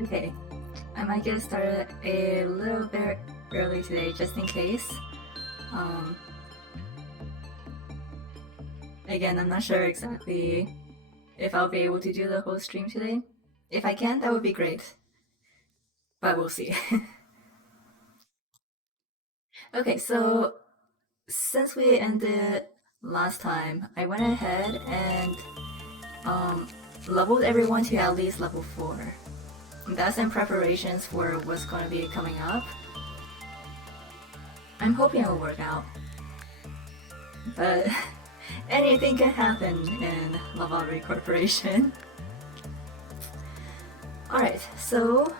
Okay, I might get started a little bit early today just in case. Um, Again, I'm not sure exactly if I'll be able to do the whole stream today. If I can, that would be great. But we'll see. Okay, so since we ended last time, I went ahead and um, leveled everyone to at least level 4. That's in preparations for what's going to be coming up. I'm hoping it'll work out. But anything can happen in Lobotomy Corporation. Alright, so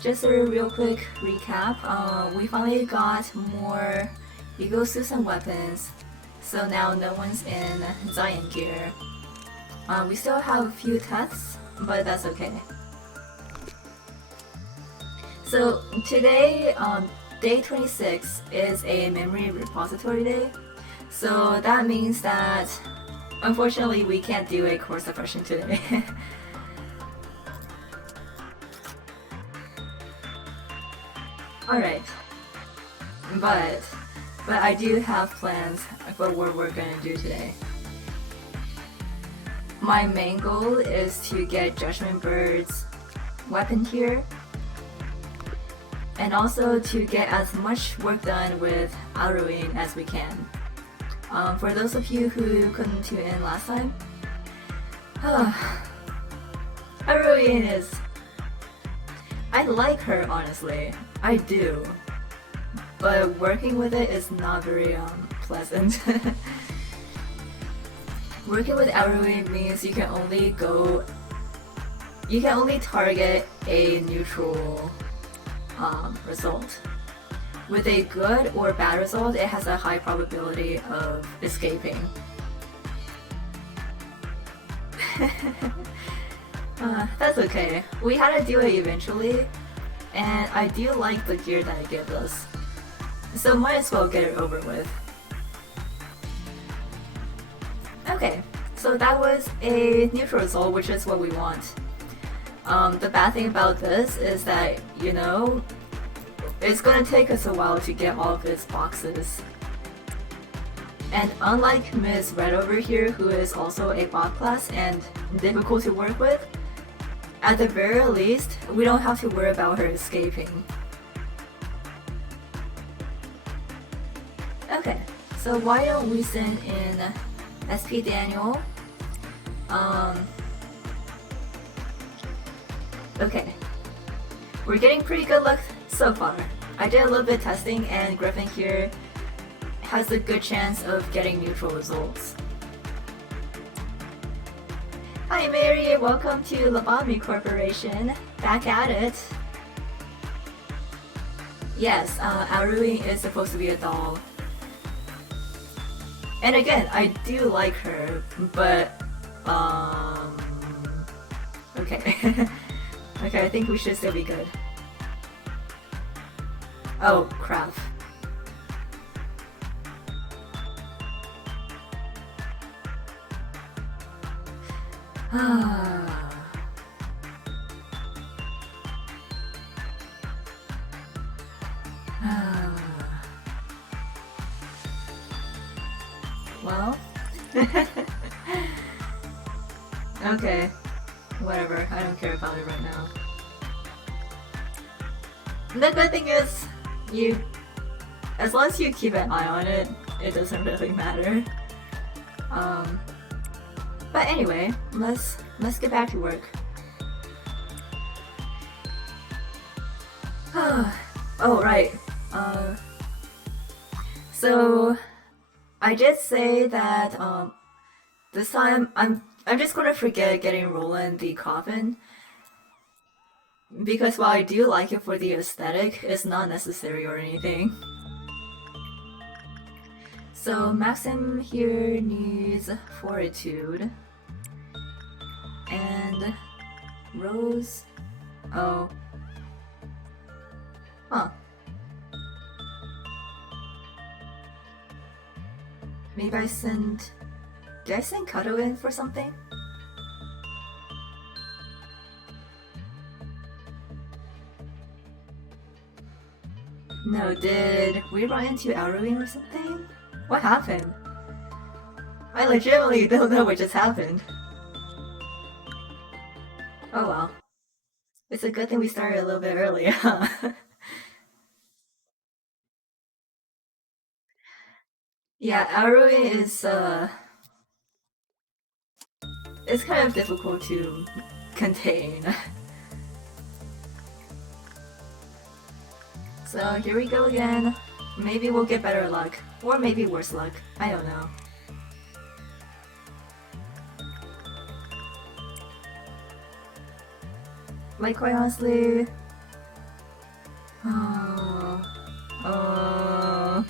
just a real quick recap. We finally got more Eagle suits and weapons, so now no one's in Zion gear. We still have a few tests, but that's okay. So today, day 26 is a memory repository day, so that means that unfortunately we can't do a core suppression today. Alright, but I do have plans for what we're gonna do today. My main goal is to get Judgment Bird's weapon here, and also to get as much work done with Aruin as we can. For those of you who couldn't tune in last time, Aruin is... I like her, honestly. I do. But working with it is not very pleasant. Working with Aruin means you can only target a neutral result. With a good or bad result, it has a high probability of escaping. That's okay. We had to do it eventually, and I do like the gear that it gives us. So might as well get it over with. Okay, so that was a neutral result, which is what we want. The bad thing about this is that, you know, it's gonna take us a while to get all of its boxes. And unlike Ms. Red over here, who is also a bot class and difficult to work with, at the very least, we don't have to worry about her escaping. Okay, so why don't we send in SP Daniel? Okay. We're getting pretty good luck so far. I did a little bit of testing, and Griffin here has a good chance of getting neutral results. Hi Mary, welcome to Lobotomy Corporation. Back at it. Yes, Arui is supposed to be a doll. And again, I do like her, but okay. Okay, I think we should still be good. Oh, crap. Well, okay, whatever, I don't care about it right now. The good thing is, as long as you keep an eye on it, it doesn't really matter. But anyway, let's get back to work. Oh right. So I did say that this time I'm just gonna forget getting Roland the coffin, because while I do like it for the aesthetic, it's not necessary or anything. So Maxim here needs Fortitude. And Rose... oh. Huh. Maybe I send... did I send Kato in for something? No, did we run into Arrowing or something? What happened? I legitimately don't know what just happened. Oh well. It's a good thing we started a little bit earlier, huh? Yeah, arrowing is it's kind of difficult to contain. So here we go again. Maybe we'll get better luck. Or maybe worse luck. I don't know. Like, quite honestly... Oh... Oh...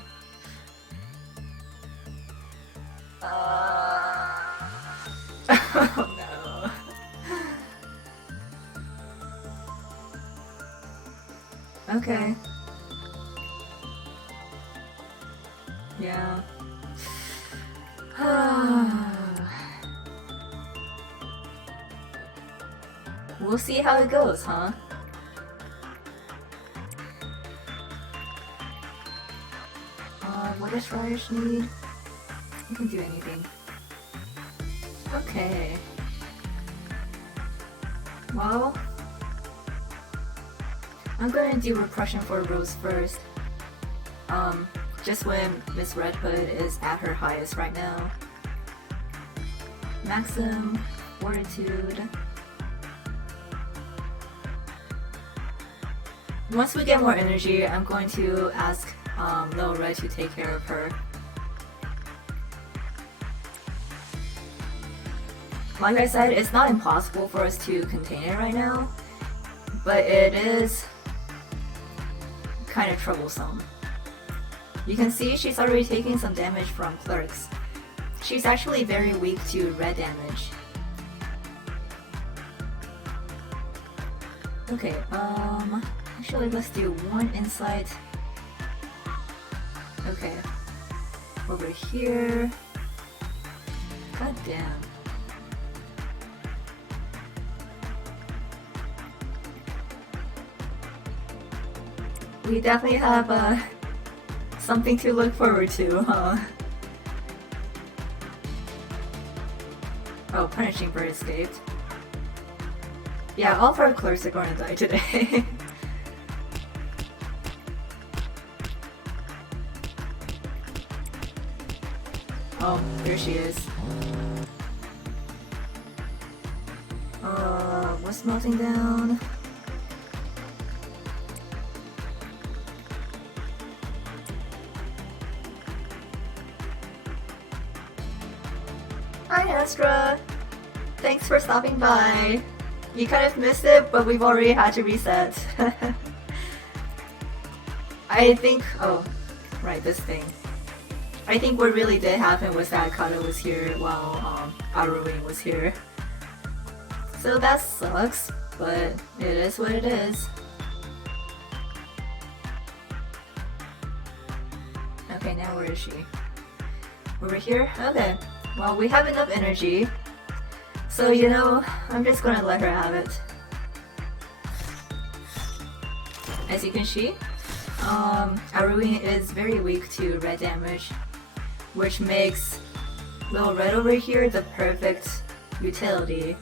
Oh no... Okay. Yeah. We'll see how it goes, huh? What does Radish need? You can do anything. Okay. Well... I'm gonna do repression for Rose first. Just when Miss Red Hood is at her highest right now. Maxim, Fortitude. Once we get more energy, I'm going to ask Little Red to take care of her. Like I said, it's not impossible for us to contain it right now, but it is kind of troublesome. You can see she's already taking some damage from Clerks. She's actually very weak to red damage. Okay, actually let's do one insight. Okay. Over here. God damn. We definitely have something to look forward to, huh? Oh, Punishing Bird escaped. Yeah, all of our clerks are going to die today. Oh, there she is. What's melting down? Hi Astra! Thanks for stopping by. You kind of missed it, but we've already had to reset. I think... oh, right, this thing. I think what really did happen was that Kata was here while Arrowing was here. So that sucks, but it is what it is. Okay, now where is she? Over here? Okay. Well, we have enough energy. So, you know, I'm just gonna let her have it. As you can see, Arrowing is very weak to red damage, which makes Little Red over here the perfect utility.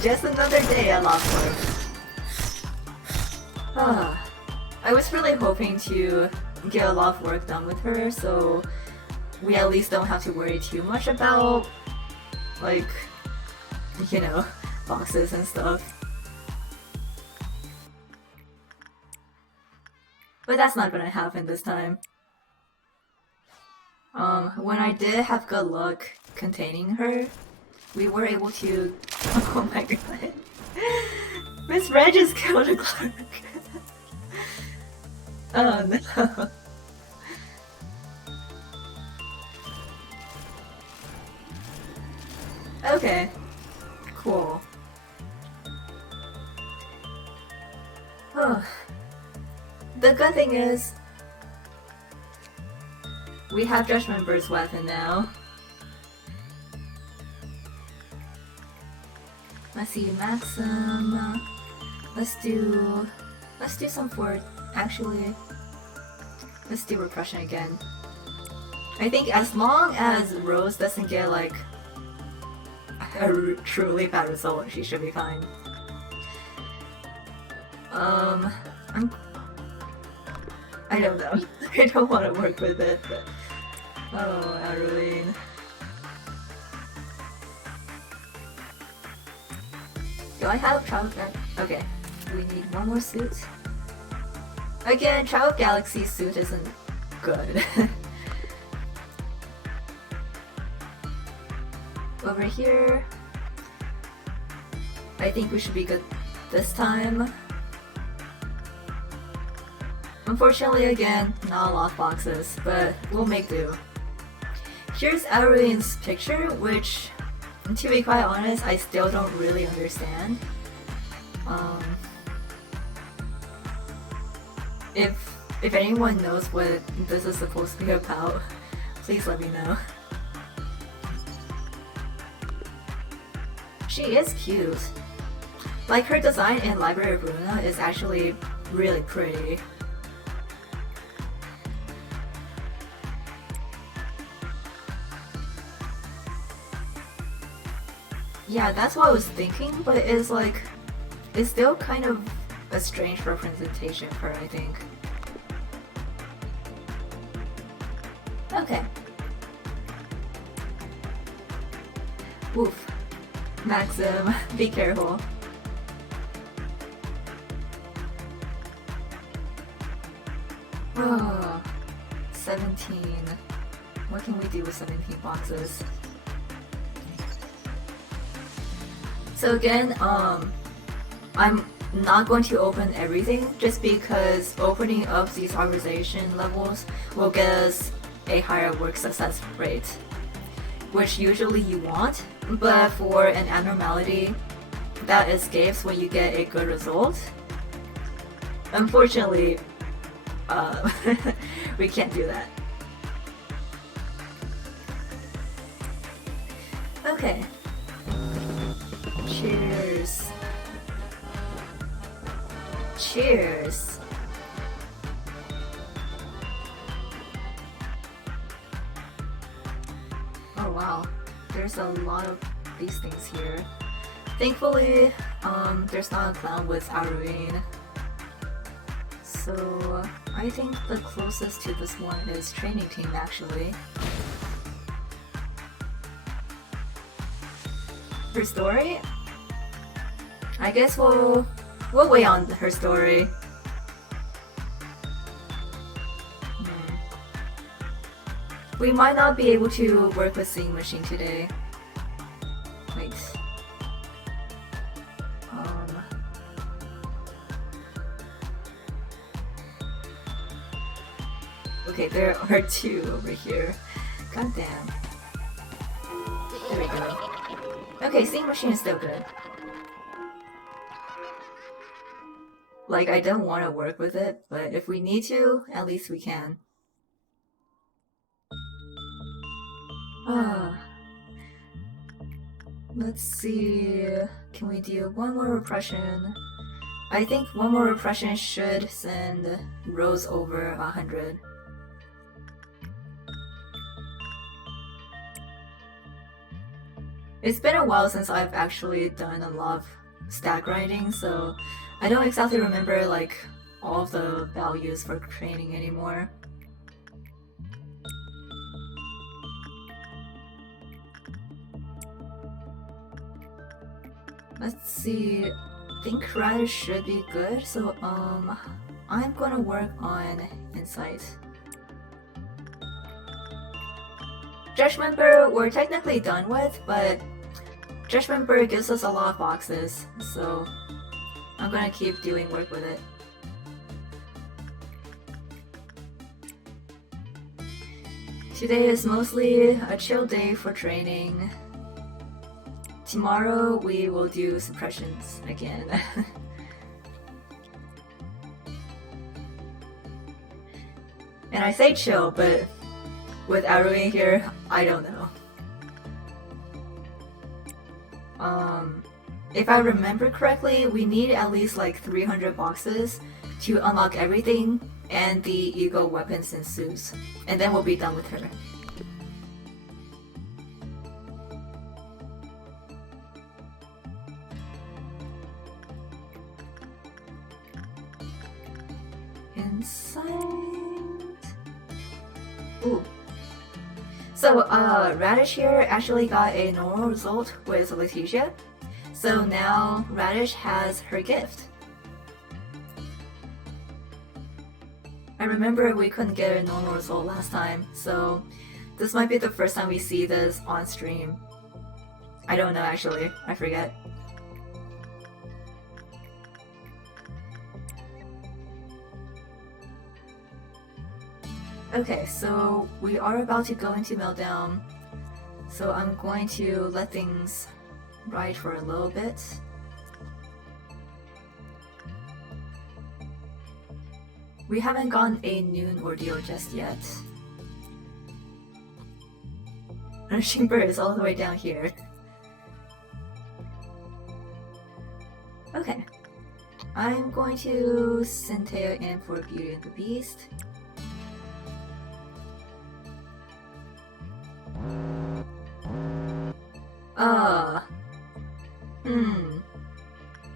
Just another day at Lobotomy. I was really hoping to get a lot of work done with her, so we at least don't have to worry too much about, like, you know, boxes and stuff. But that's not gonna happen this time. When I did have good luck containing her, we were able to... oh my god. Miss Red just killed a clerk. Oh no. Okay. Cool. The good thing is, we have Judgment Bird's weapon now. Let's see, Maxim. Let's do some for actually. Let's do repression again. I think as long as Rose doesn't get like a truly bad result, she should be fine. I don't know. I don't want to work with it, but oh, Adeline. Do I have Travel Galaxy? Okay, we need one more suit. Again, Travel Galaxy suit isn't good. Over here, I think we should be good this time. Unfortunately, again, not a lot of boxes, but we'll make do. Here's Adeline's picture, which, to be quite honest, I still don't really understand. If anyone knows what this is supposed to be about, please let me know. She is cute. Like, her design in Library of Luna is actually really pretty. Yeah, that's what I was thinking, but it's like, it's still kind of a strange representation of her, I think. Okay. Oof. Maxim, be careful. Oh, 17. What can we do with 17 boxes? So again, I'm not going to open everything just because opening up these organization levels will get us a higher work success rate, which usually you want, but for an abnormality that escapes when you get a good result, unfortunately, we can't do that. Okay. Cheers. Cheers. Oh wow, there's a lot of these things here. Thankfully, there's not a clown with Irene. So I think the closest to this one is training team actually. Her story? I guess we'll wait on her story. We might not be able to work with Singing Machine today. Wait. Okay, there are two over here. God damn. There we go. Okay, Singing Machine is still good. Like, I don't want to work with it, but if we need to, at least we can. Let's see. Can we do one more repression? I think one more repression should send Rose over 100. It's been a while since I've actually done a lot of stat grinding, so I don't exactly remember like all of the values for training anymore. Let's see. I think Rider should be good, so I'm gonna work on Insight. Judgment Bird we're technically done with, but Judgment Bird gives us a lot of boxes, so I'm gonna keep doing work with it. Today is mostly a chill day for training. Tomorrow we will do suppressions again. And I say chill, but with Arui here, I don't know. if I remember correctly, we need at least like 300 boxes to unlock everything and the Eagle weapons and suits, and then we'll be done with her. Inside. Ooh. So, Radish here actually got a normal result with Letitia. So now Radish has her gift. I remember we couldn't get a normal result last time, so this might be the first time we see this on stream. I don't know actually, I forget. Okay, so we are about to go into Meltdown, so I'm going to let things ride for a little bit. We haven't gotten a noon ordeal just yet. Rushing Bird is all the way down here. Okay. I'm going to send Teo in for Beauty and the Beast.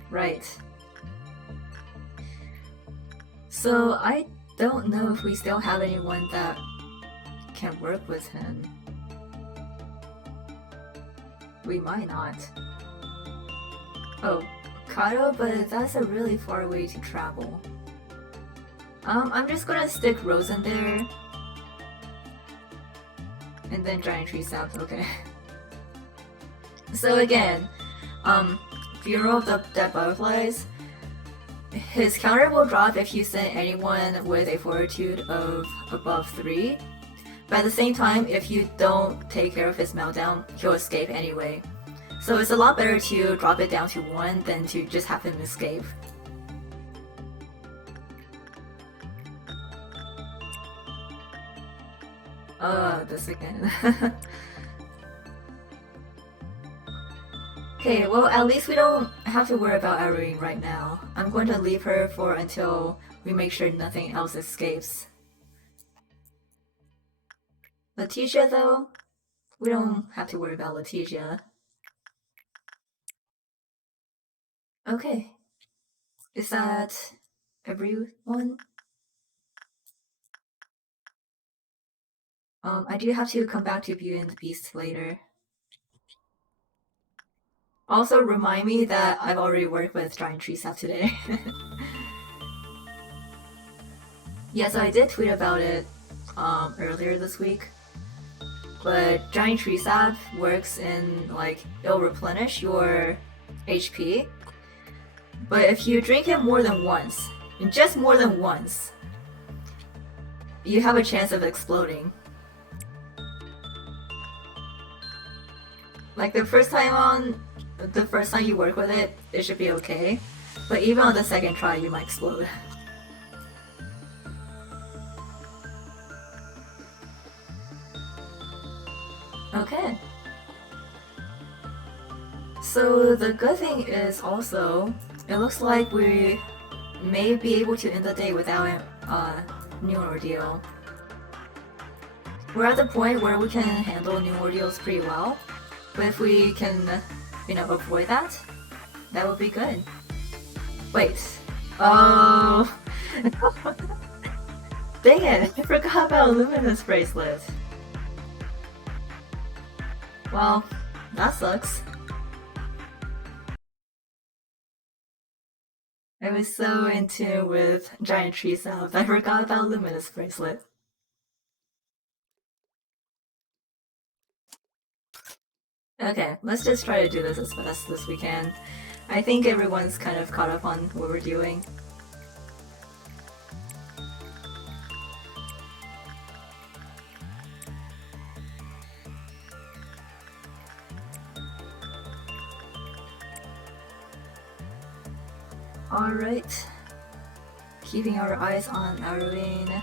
Right. So I don't know if we still have anyone that can work with him. We might not. Oh, Kato, but that's a really far way to travel. I'm just gonna stick Rose in there. And then Giant Tree South, okay. So again, Bureau of the Dead Butterflies, his counter will drop if you send anyone with a fortitude of above 3. But at the same time, if you don't take care of his meltdown, he'll escape anyway. So it's a lot better to drop it down to 1 than to just have him escape. This again. Okay, well at least we don't have to worry about Irene right now. I'm going to leave her for until we make sure nothing else escapes. Letitia though, we don't have to worry about Letitia. Okay. Is that everyone? I do have to come back to Beauty and the Beast later. Also remind me that I've already worked with Giant Tree Sap today. Yes, I did tweet about it earlier this week. But Giant Tree Sap works in, like, it'll replenish your HP. But if you drink it more than once, just more than once, you have a chance of exploding. Like the first time you work with it, it should be okay. But even on the second try, you might explode. Okay. So the good thing is also, it looks like we may be able to end the day without a new ordeal. We're at the point where we can handle new ordeals pretty well. But if we can, avoid that, that would be good. Wait. Oh. Dang it, I forgot about Luminous Bracelet. Well, that sucks. I was so in tune with Giant Tree South, I forgot about Luminous Bracelet. Okay, let's just try to do this as fast as we can. I think everyone's kind of caught up on what we're doing. Alright. Keeping our eyes on Arlene.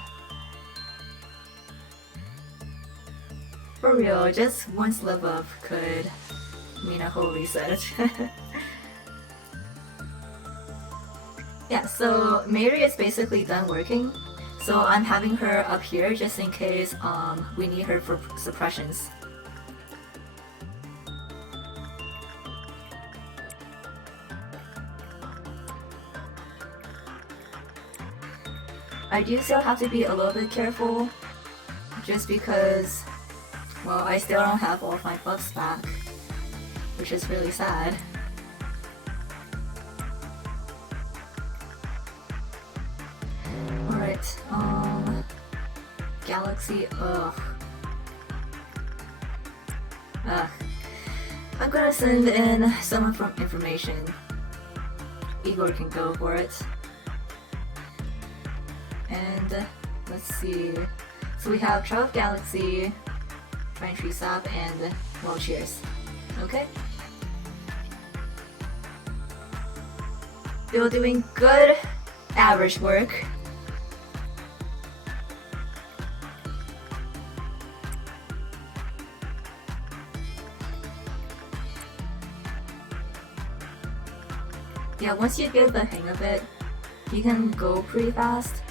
For real, just one slip up could mean a whole reset. Yeah, so Mary is basically done working, so I'm having her up here just in case we need her for suppressions. I do still have to be a little bit careful, just because, well, I still don't have all of my buffs back, which is really sad. Alright, Galaxy, ugh. I'm gonna send in some information. Igor can go for it. And let's see. So we have Trial of Galaxy, Trying Tree Sap, and well, cheers. Okay. Still doing good, average work. Yeah, once you get the hang of it, you can go pretty fast.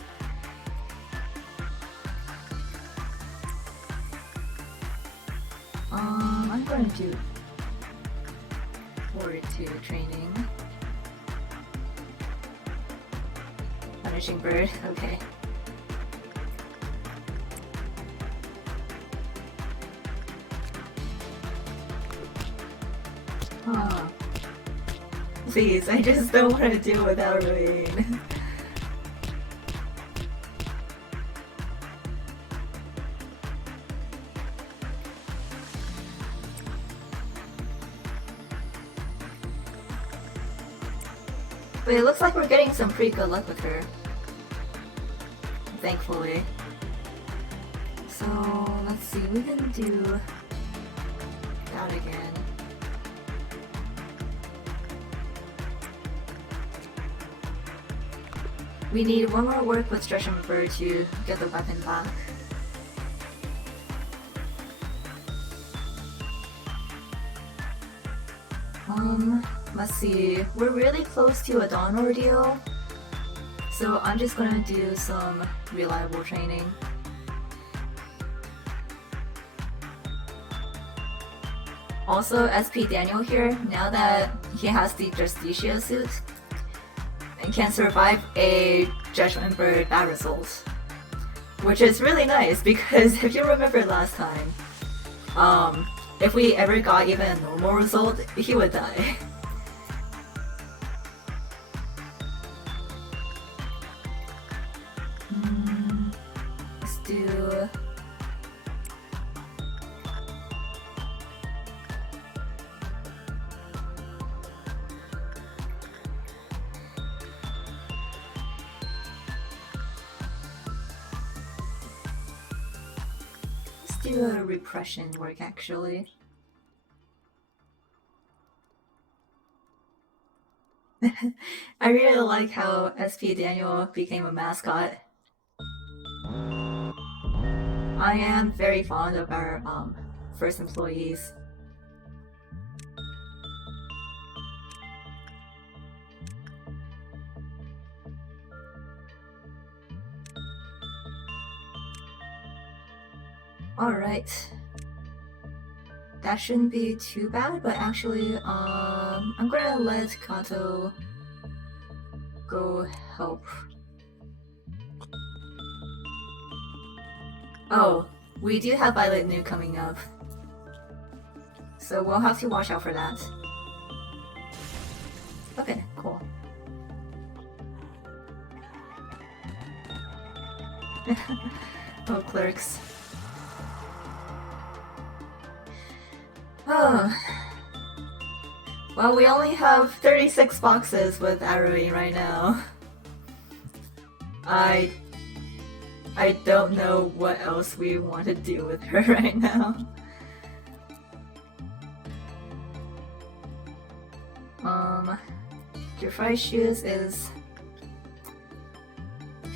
I'm going to do Fortitude training. Punishing Bird, okay. Oh. Please, I just don't want to deal without rain. But it looks like we're getting some pretty good luck with her. Thankfully. So, let's see, we can do that again. We need one more work with Stretch and Bird to get the weapon back. Let's see, we're really close to a Dawn Ordeal, so I'm just gonna do some reliable training. Also, SP Daniel here, now that he has the Justicia suit, and can survive a Judgment Bird bad result. Which is really nice, because if you remember last time, if we ever got even a normal result, he would die. Let's do... do a repression work actually. I really like how SP Daniel became a mascot. I am very fond of our first employees. Alright. That shouldn't be too bad, but actually, I'm gonna let Kato go help. Oh, we do have Violet New coming up. So we'll have to watch out for that. Okay, cool. Oh, clerks. Oh. Well, we only have 36 boxes with Arui right now. I don't know what else we want to do with her right now. Your Fry Shoes is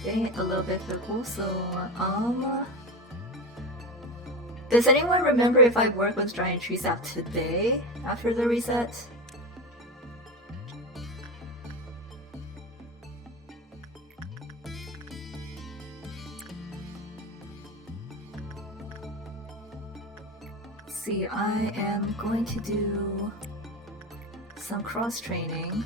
getting a little bit fickle, so does anyone remember if I worked with Giant Tree Sap today after the reset? see, I am going to do some cross training.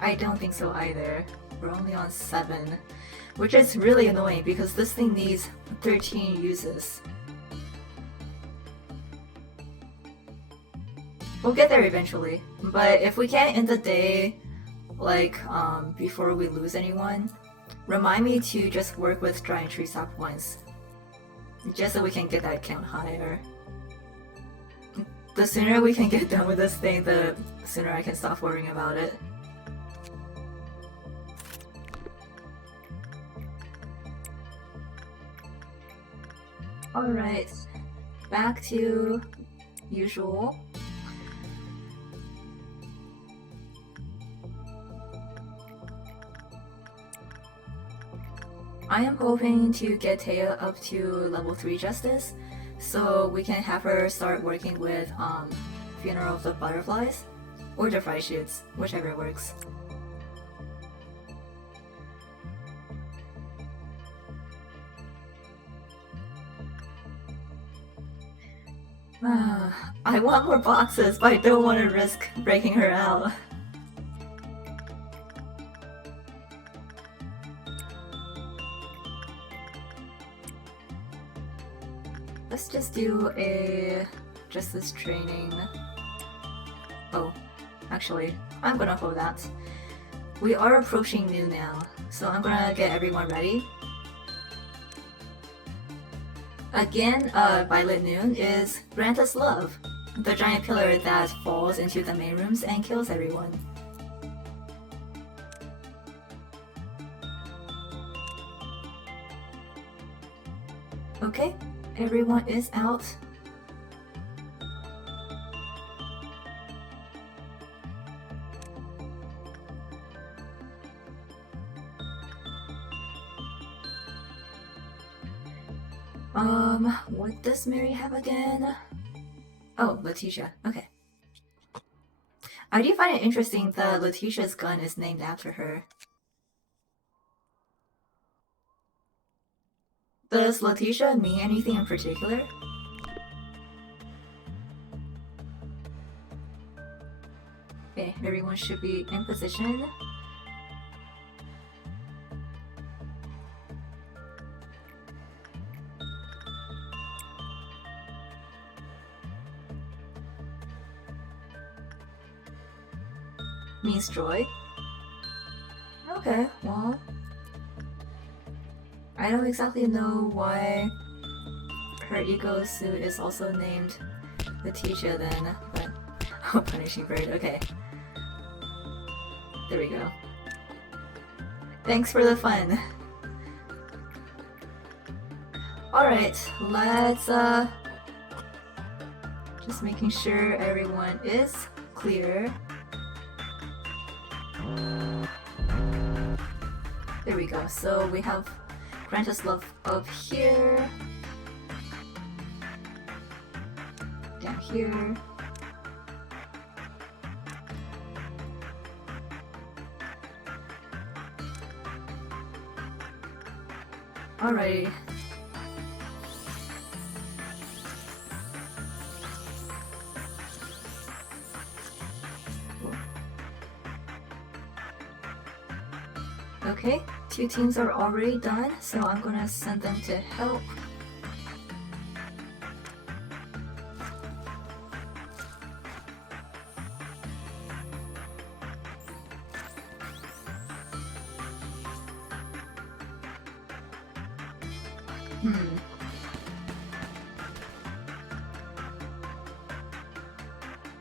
I don't think so either. We're only on 7, which is really annoying because this thing needs 13 uses. We'll get there eventually, but if we can't end the day like before we lose anyone, remind me to just work with giant tree sap once, just so we can get that count higher. The sooner we can get done with this thing, the sooner I can stop worrying about it. Alright, back to usual. I am hoping to get Taya up to level 3 Justice, so we can have her start working with Funeral of the Butterflies, or the Fry Shoots, whichever works. I want more boxes, but I don't want to risk breaking her out. Let's just do a justice training. Oh, actually, I'm gonna hold that. We are approaching noon now, so I'm gonna get everyone ready. Again, Violet Noon is Grant Us Love, the giant pillar that falls into the main rooms and kills everyone. Okay, everyone is out. What does Mary have again? Oh, Letitia. Okay. I do find it interesting that Letitia's gun is named after her. Does Letitia mean anything in particular? Okay, everyone should be in position. Means joy. Okay, well, I don't exactly know why her ego suit is also named Letitia then, but oh, punishing bird, okay. There we go. Thanks for the fun. Alright, let's just making sure everyone is clear. There we go, so we have Grant Us Love up here, down here, alrighty. Okay, 2 teams are already done, so I'm gonna send them to help.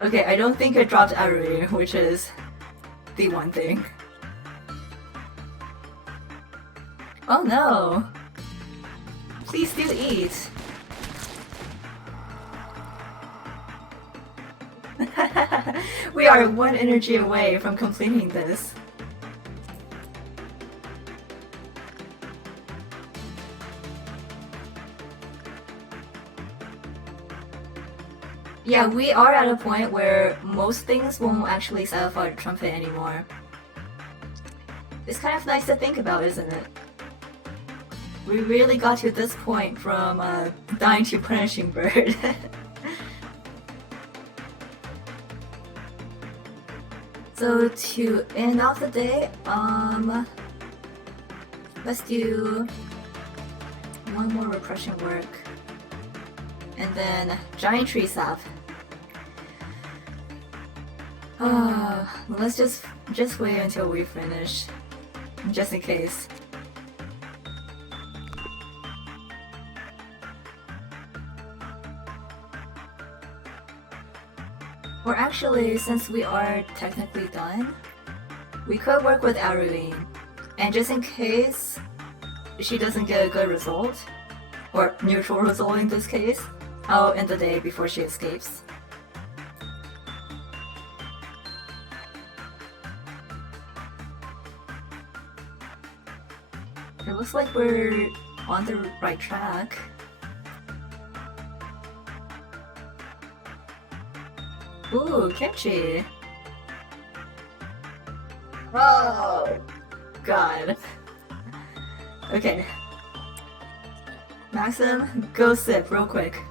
Okay, I don't think I dropped Aruri, which is the one thing. Oh no! Please do eat! We are 1 energy away from completing this. Yeah, we are at a point where most things won't actually satisfy the trumpet anymore. It's kind of nice to think about, isn't it? We really got to this point from dying to punishing bird. So to end off the day, let's do one more repression work, and then giant tree sap. Let's just wait until we finish, just in case. Or actually, since we are technically done, we could work with Arulene, and just in case she doesn't get a good result, or neutral result in this case, I'll end the day before she escapes. It looks like we're on the right track. Ooh, kimchi! Oh, God. Okay. Maxim, go sip real quick.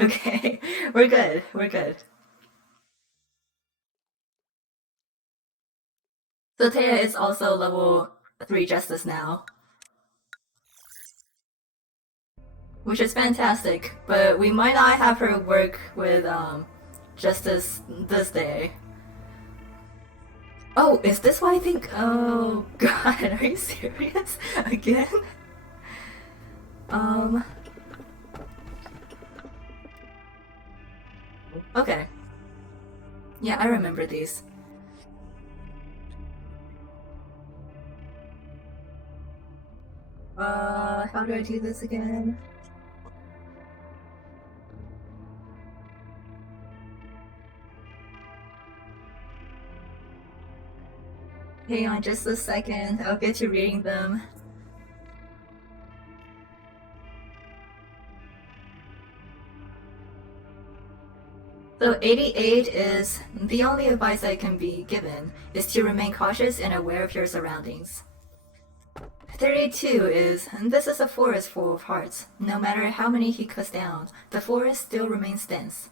Okay, we're good, we're good. So Taya is also level 3 Justice now. Which is fantastic, but we might not have her work with Justice this day. Oh, is this what I think? Oh God, are you serious? Again? Okay. Yeah, I remember these. How do I do this again? Hang on just a second, I'll get to reading them. So 88 is, the only advice I can be given is to remain cautious and aware of your surroundings. 32 is, this is a forest full of hearts. No matter how many he cuts down, the forest still remains dense.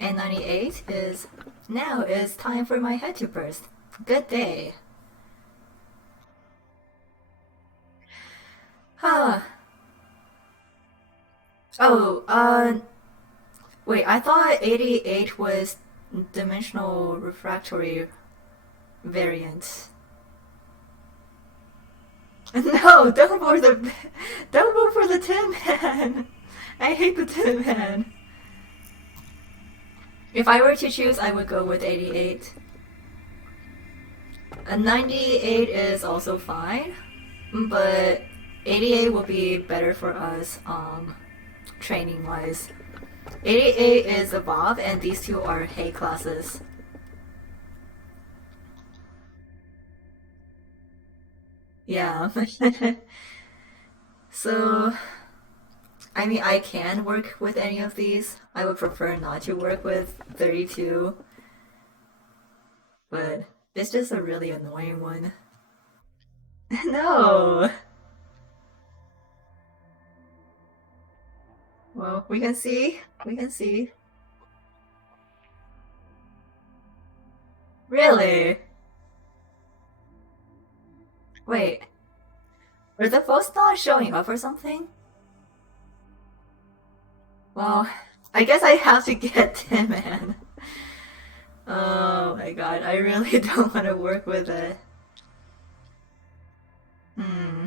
And 98 is, now is time for my head to burst. Good day. Wait, I thought 88 was dimensional refractory variant. No, don't vote for the Tin Man. I hate the Tin Man. If I were to choose, I would go with 88. 98 is also fine, but 88 will be better for us, training wise. 88 is above, and these two are hay classes. Yeah. So, I mean, I can work with any of these. I would prefer not to work with 32, but it's just a really annoying one. No! Well, we can see. We can see. Really? Wait. Are the votes not showing up or something? Well, I guess I have to get Tin Man. Oh my god, I really don't want to work with it. Hmm.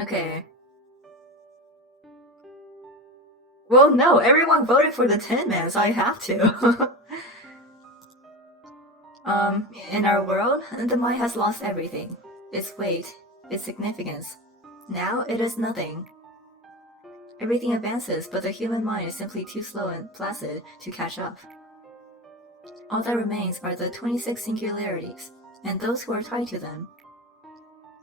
Okay. Well, no, everyone voted for the Tin Man, so I have to. In our world, the mind has lost everything. Its weight, its significance. Now it is nothing. Everything advances, but the human mind is simply too slow and placid to catch up. All that remains are the 26 singularities, and those who are tied to them.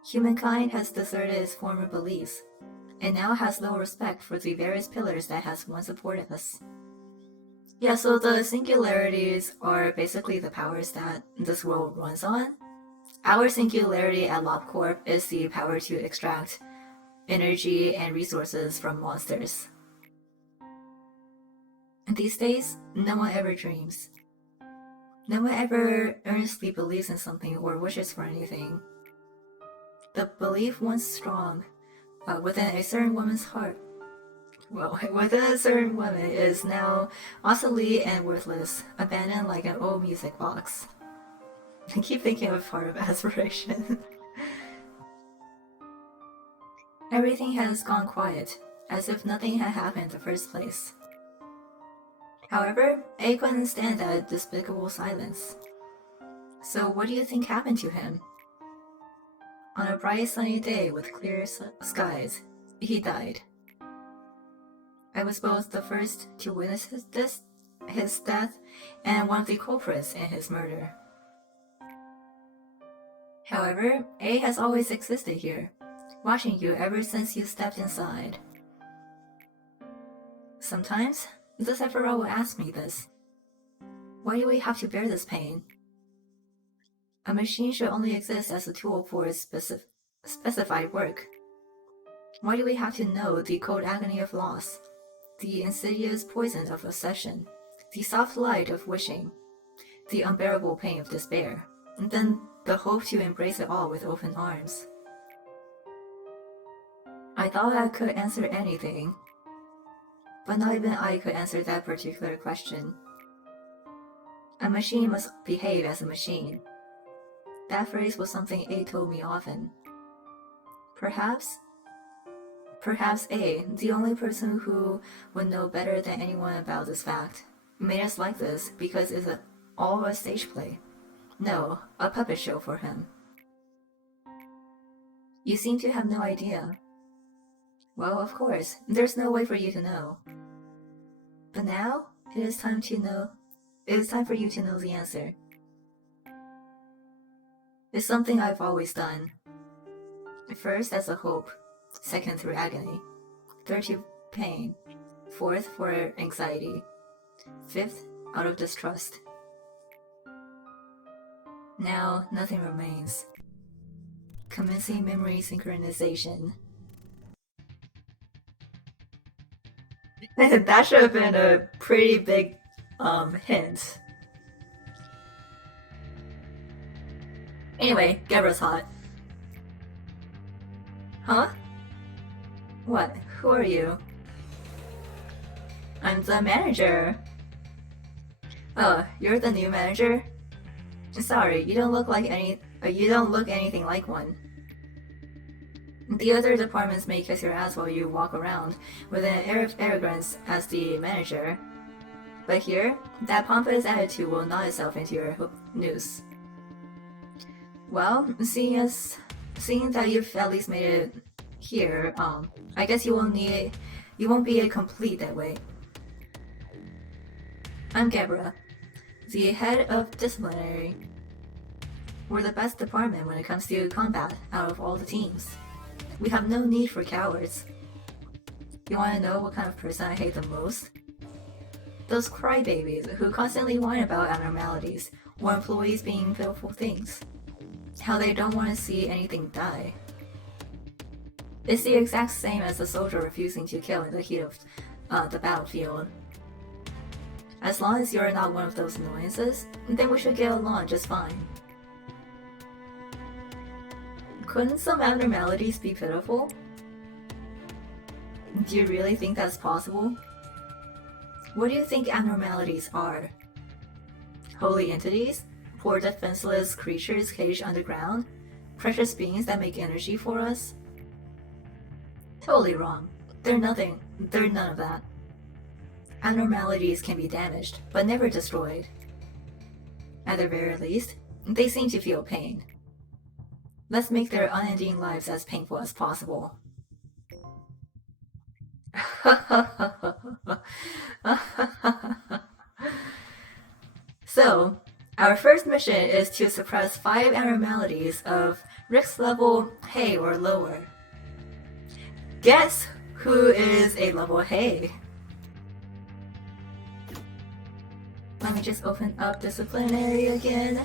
Humankind has deserted its former beliefs, and now has little respect for the various pillars that has once supported us. Yeah, so the singularities are basically the powers that this world runs on. Our singularity at LobCorp is the power to extract energy and resources from monsters. These days, no one ever dreams. No one ever earnestly believes in something or wishes for anything. The belief once strong within a certain woman's heart, within a certain woman, is now obsolete and worthless, abandoned like an old music box. I keep thinking of part of aspiration. Everything has gone quiet, as if nothing had happened in the first place. However, A couldn't stand that despicable silence. So what do you think happened to him? On a bright sunny day with clear skies, he died. I was both the first to witness his death and one of the culprits in his murder. However, A has always existed here, watching you ever since you stepped inside. Sometimes, the Sephiroth will ask me this. Why do we have to bear this pain? A machine should only exist as a tool for its specified work. Why do we have to know the cold agony of loss, the insidious poison of obsession, the soft light of wishing, the unbearable pain of despair, and then the hope to embrace it all with open arms? I thought I could answer anything, but not even I could answer that particular question. A machine must behave as a machine. That phrase was something A told me often. Perhaps A, the only person who would know better than anyone about this fact, made us like this because it's all a stage play. No, a puppet show for him. You seem to have no idea. Well, of course, there's no way for you to know. But now, it is time for you to know the answer. It's something I've always done. First as a hope, second through agony, third to pain, fourth for anxiety, fifth out of distrust. Now nothing remains. Commencing memory synchronization. That should have been a pretty big hint. Anyway, Gebra's hot. Huh? What? Who are you? I'm the manager. Oh, you're the new manager? Sorry, you don't look anything like one. The other departments may kiss your ass while you walk around with an air of arrogance as the manager. But here, that pompous attitude will nod itself into your noose. Well, seeing that you've at least made it here, I guess you won't be a complete that way. I'm Gebra, the head of disciplinary. We're the best department when it comes to combat out of all the teams. We have no need for cowards. You want to know what kind of person I hate the most? Those crybabies who constantly whine about abnormalities or employees being pitiful things. How they don't want to see anything die. It's the exact same as the soldier refusing to kill in the heat of the battlefield. As long as you're not one of those annoyances, then we should get along just fine. Couldn't some abnormalities be pitiful? Do you really think that's possible? What do you think abnormalities are? Holy entities? Poor defenseless creatures caged underground? Precious beings that make energy for us? Totally wrong. They're none of that. Abnormalities can be damaged, but never destroyed. At the very least, they seem to feel pain. Let's make their unending lives as painful as possible. So, our first mission is to suppress 5 abnormalities of Risk level hay or lower. Guess who is a level hay? Let me just open up disciplinary again.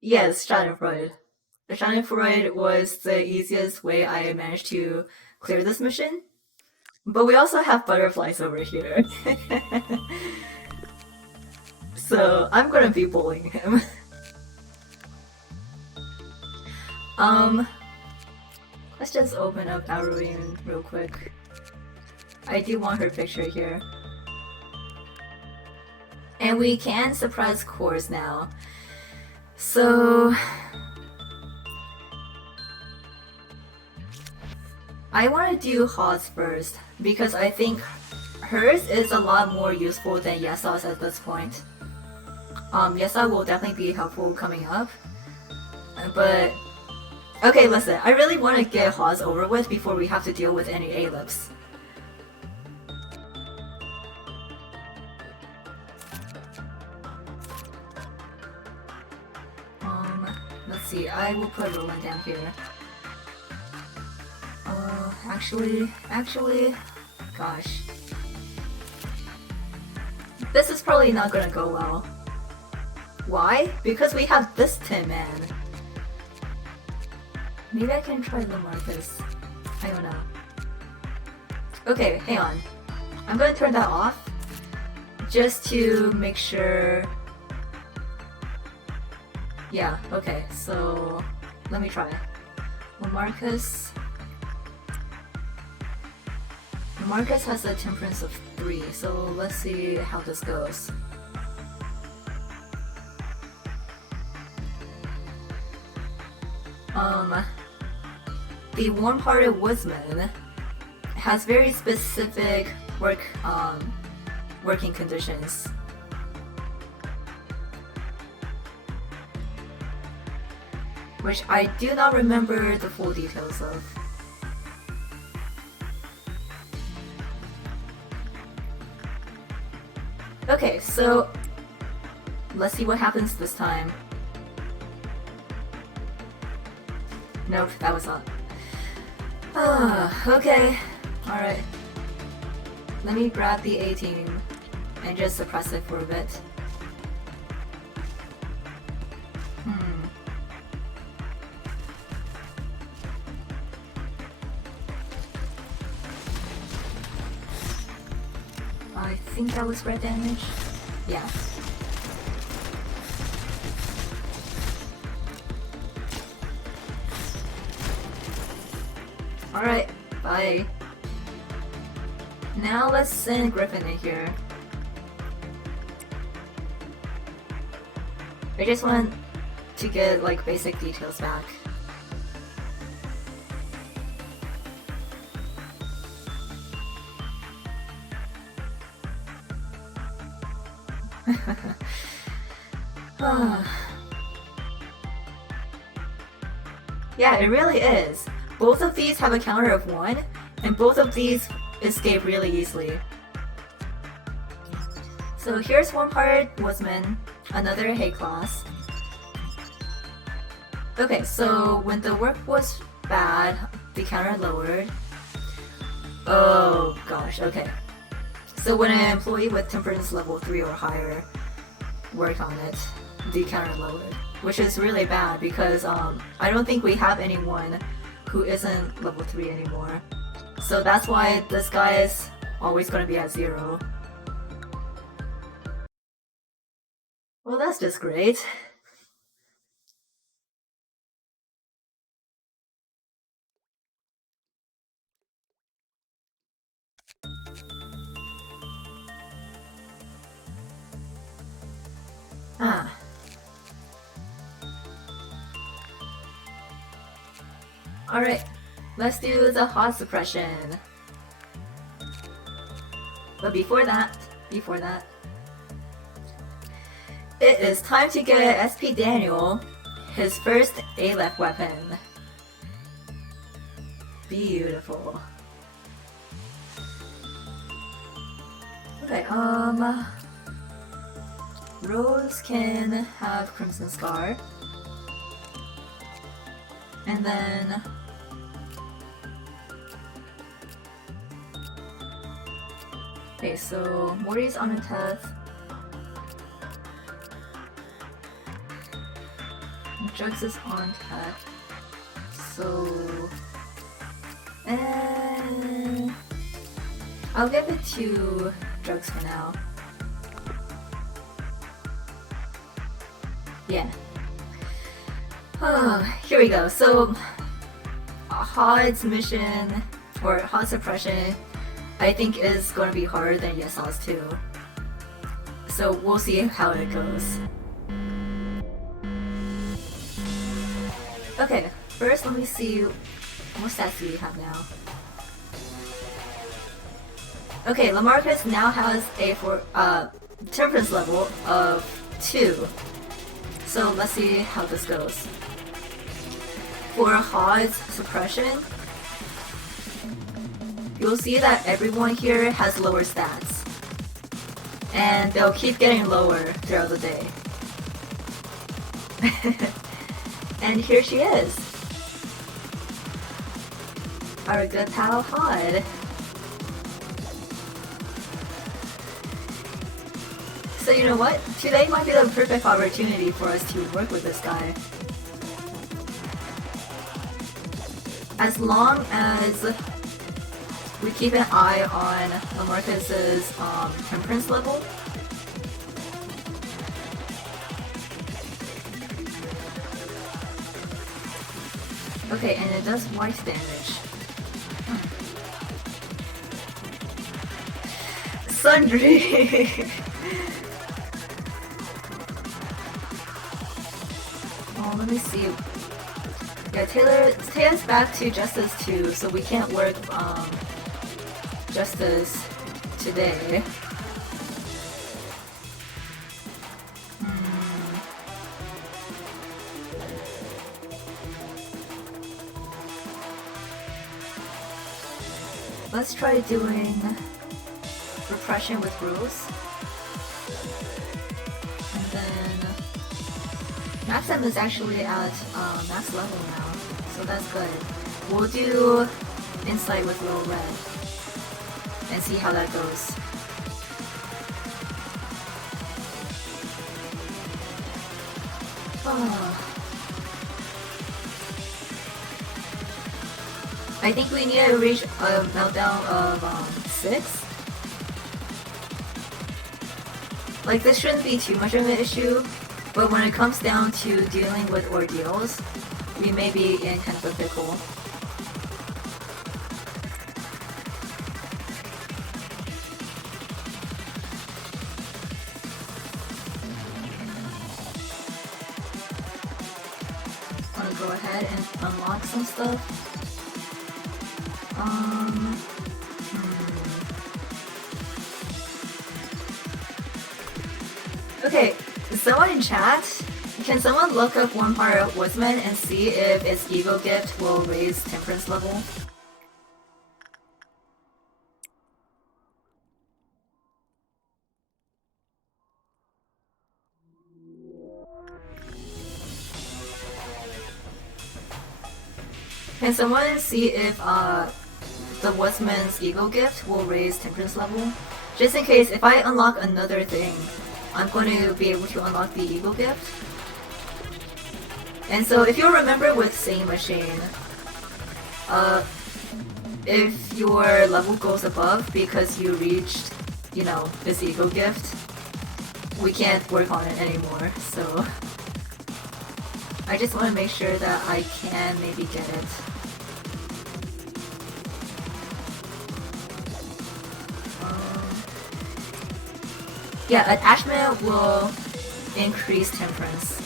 Yes, Schadenfreude. The Schadenfreude was the easiest way I managed to clear this mission. But we also have butterflies over here. So I'm gonna be bullying him. Let's just open up Aruin real quick. I do want her picture here. And we can suppress cores now. So I want to do Haas first because I think hers is a lot more useful than Yesa's at this point. Yesa will definitely be helpful coming up. But okay, listen, I really want to get Haas over with before we have to deal with any A-lips. Let's see, I will put Roland down here. Actually, gosh. This is probably not gonna go well. Why? Because we have this Tin Man. Maybe I can try Lamarcus. I don't know. Okay, hang on. I'm gonna turn that off just to make sure. Yeah, okay, so let me try. Lamarcus has a temperance of 3, so let's see how this goes. The warm-hearted woodsman has very specific working conditions. Which I do not remember the full details of. Okay, so let's see what happens this time. Nope, that was not. Okay, alright. Let me grab the A team and just suppress it for a bit. I think that was red damage. Yeah. Alright, bye. Now let's send Griffin in here. I just want to get like basic details back. Yeah, it really is. Both of these have a counter of 1, and both of these escape really easily. So here's warm-hearted woodsman, another hay class. Okay, so when the work was bad, the counter lowered. Oh gosh, okay. So when an employee with temperance level 3 or higher worked on it, the counter lowered. Which is really bad because I don't think we have anyone who isn't level 3 anymore. So that's why this guy is always going to be at 0. Well, that's just great. Alright, let's do the hot suppression. But before that, it is time to get SP Daniel his first A-left weapon. Beautiful. Okay, Rose can have Crimson Scar. And then okay, so Mori's on a test. Jugs is on tap. So I'll give it to Drugs for now. Yeah. Here we go. So Hod's mission, or Hod suppression, I think is going to be harder than Yesal's too. So we'll see how it goes. Okay, first let me see what stats do we have now. Okay, Lamarcus now has a temperance level of 2. So let's see how this goes. For Hod's suppression, you'll see that everyone here has lower stats. And they'll keep getting lower throughout the day. And here she is. Our good pal Hod. So you know what? Today might be the perfect opportunity for us to work with this guy. As long as we keep an eye on Lamarcus's temperance level. Okay, and it does white damage. Sundry! Oh, let me see. Yeah, Taylor's back to Justice 2, so we can't work Justice today. Let's try doing repression with Rose. And then Maxim is actually at max level now, so that's good. We'll do Insight with Little Red and see how that goes. I think we need to reach a meltdown of 6. Like, this shouldn't be too much of an issue, but when it comes down to dealing with ordeals, we may be in kind of a pickle. I'm gonna go ahead and unlock some stuff. Okay, someone in chat, can someone look up One Part Woodsman and see if its ego gift will raise temperance level? Can someone see if the Woodsman's ego gift will raise temperance level? Just in case, if I unlock another thing, I'm going to be able to unlock the ego gift. And so if you remember with Sane Machine, if your level goes above because you reached, you know, this ego gift, we can't work on it anymore, so I just want to make sure that I can maybe get it. Yeah, attachment will increase temperance.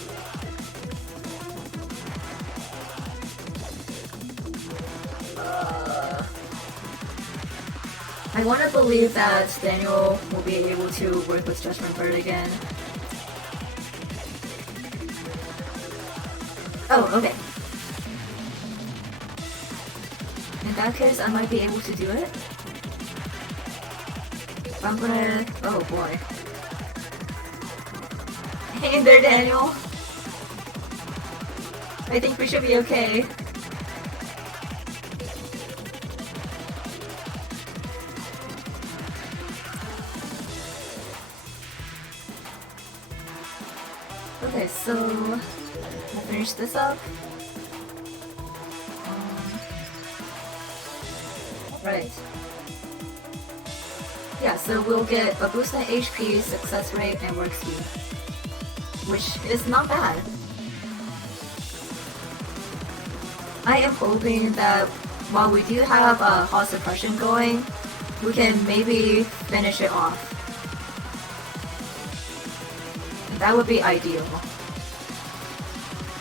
I want to believe that Daniel will be able to work with Judgment Bird again. Oh, okay. In that case, I might be able to do it. I'm gonna... oh boy. Hang in there, Daniel. I think we should be okay. Okay, so we'll finish this up. Right. Yeah, so we'll get a boost in HP, success rate, and work speed, which is not bad. I am hoping that while we do have a hot suppression going, we can maybe finish it off. That would be ideal.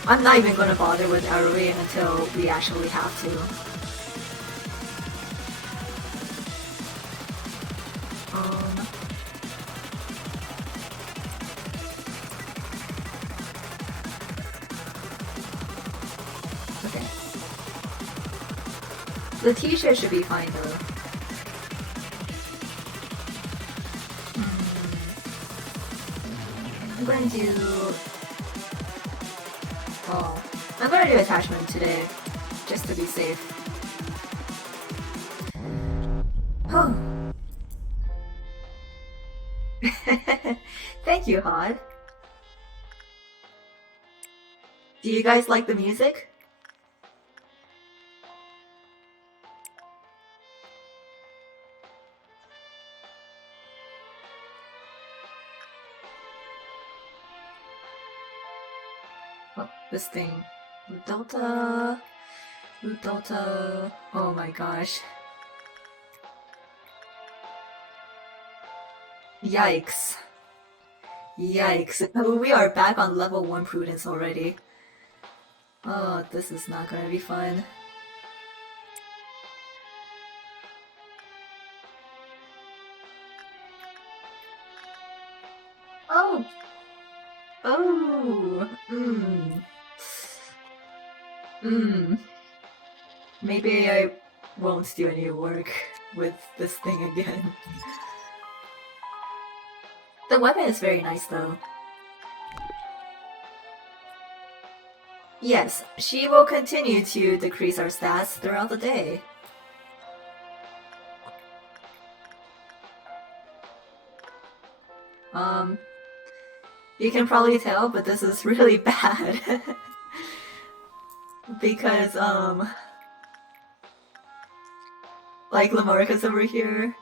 I'm not even gonna bother with arrowing until we actually have to. Okay. The t-shirt should be fine though. I'm going to do... Oh, I'm going to do attachment today, just to be safe. Oh. Thank you, Hod. Do you guys like the music? Oh, this thing. Delta. Delta. Oh my gosh. Yikes. Yikes. We are back on level 1 prudence already. Oh, this is not gonna be fun. Oh! Oh! Maybe I won't do any work with this thing again. The weapon is very nice though. Yes, she will continue to decrease our stats throughout the day. You can probably tell, but this is really bad. Because, like Lamarcus over here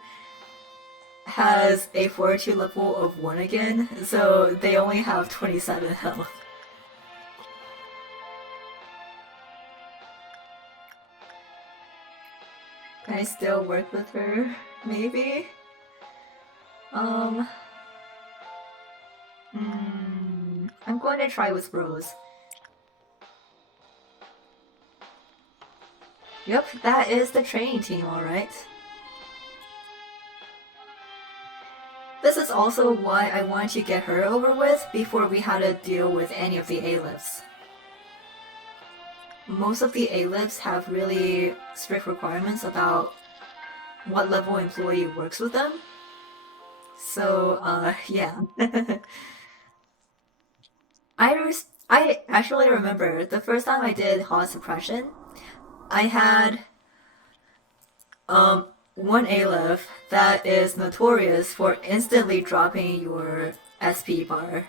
has a fortitude level of 1 again, so they only have 27 health. Can I still work with her? Maybe? I'm going to try with Rose. Yep, that is the training team, alright. This is also why I wanted to get her over with before we had to deal with any of the A-lifts. Most of the A-lifts have really strict requirements about what level employee works with them. So, yeah. I actually remember the first time I did hot suppression, I had one A-lift that is notorious for instantly dropping your SP bar.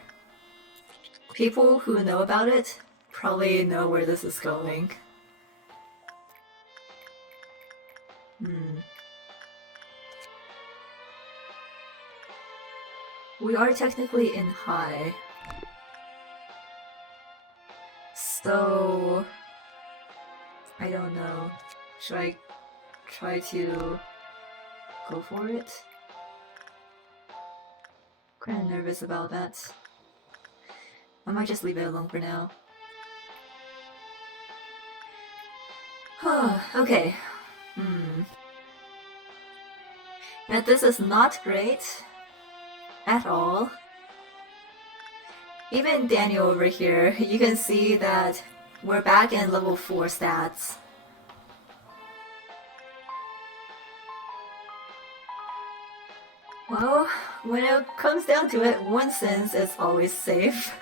People who know about it probably know where this is going. We are technically in high. So... I don't know. Should I try to go for it? Kinda nervous about that. I might just leave it alone for now. Okay. Now this is not great at all. Even Daniel over here, you can see that we're back in level 4 stats. Well, when it comes down to it, one sense is always safe.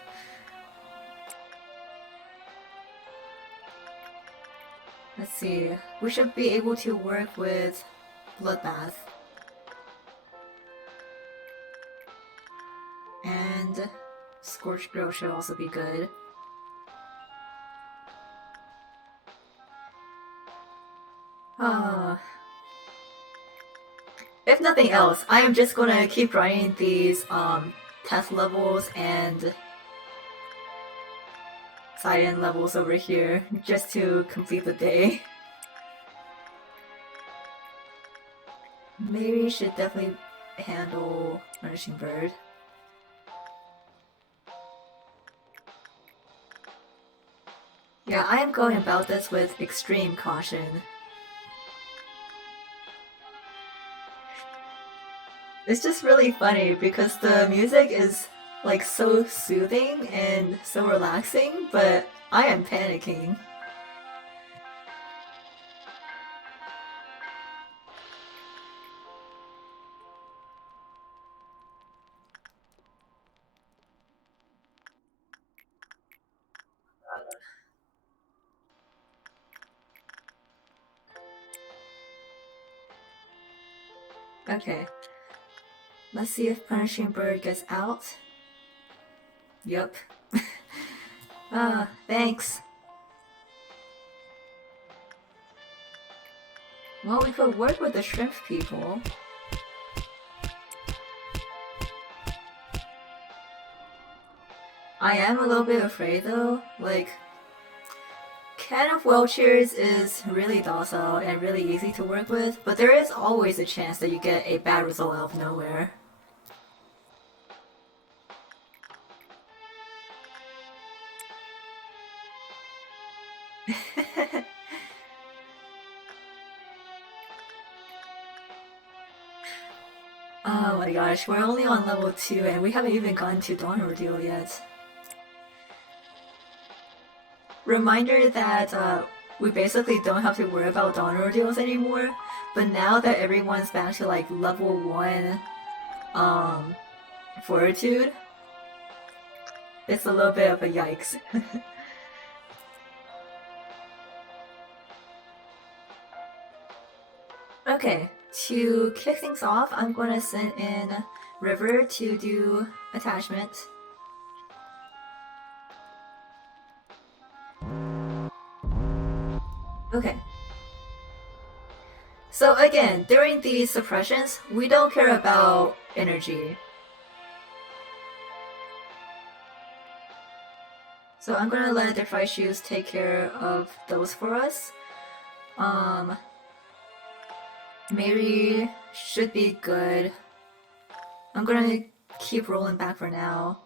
Let's see. We should be able to work with Bloodbath. And Scorched Grill should also be good. If nothing else, I am just gonna keep writing these test levels and side-end levels over here just to complete the day. Mary should definitely handle Punishing Bird. Yeah, I am going about this with extreme caution. It's just really funny because the music is like so soothing and so relaxing, but I am panicking. Okay. Let's see if Punishing Bird gets out. Yup. Thanks. Well, we could work with the shrimp people. I am a little bit afraid though. Like, Can of Wheelchairs is really docile and really easy to work with, but there is always a chance that you get a bad result out of nowhere. Oh my gosh, we're only on level 2 and we haven't even gotten to Dawn Ordeal yet. Reminder that we basically don't have to worry about Dawn Ordeals anymore, but now that everyone's back to like level 1 Fortitude, it's a little bit of a yikes. Okay, to kick things off, I'm gonna send in River to do attachment. Okay. So again, during these suppressions, we don't care about energy. So I'm gonna let the Fry Shoes take care of those for us. Mary should be good. I'm gonna keep rolling back for now.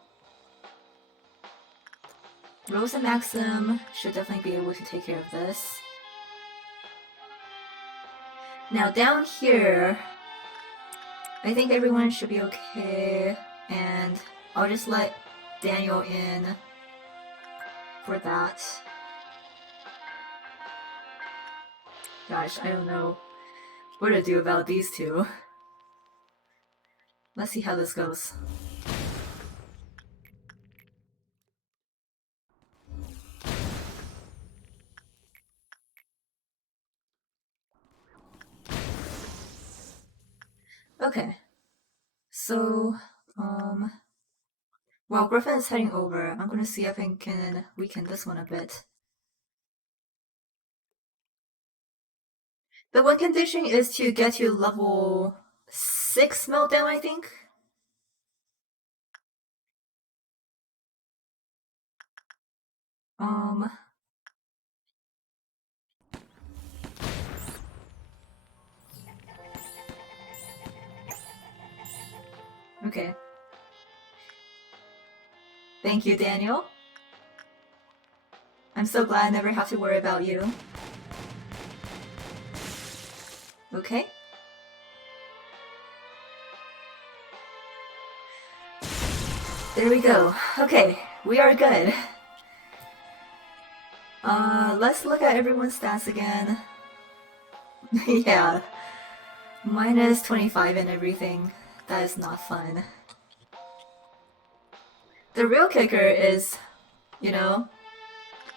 Rose and Maxim should definitely be able to take care of this. Now down here, I think everyone should be okay, and I'll just let Daniel in for that. Gosh, I don't know what to do about these two. Let's see how this goes. Okay. So, while Griffin is heading over, I'm gonna see if I can weaken this one a bit. The one condition is to get to level 6 meltdown, I think. Okay. Thank you, Daniel. I'm so glad I never have to worry about you. Okay. There we go. Okay, we are good. Let's look at everyone's stats again. Yeah. Minus 25 and everything. That is not fun. The real kicker is, you know,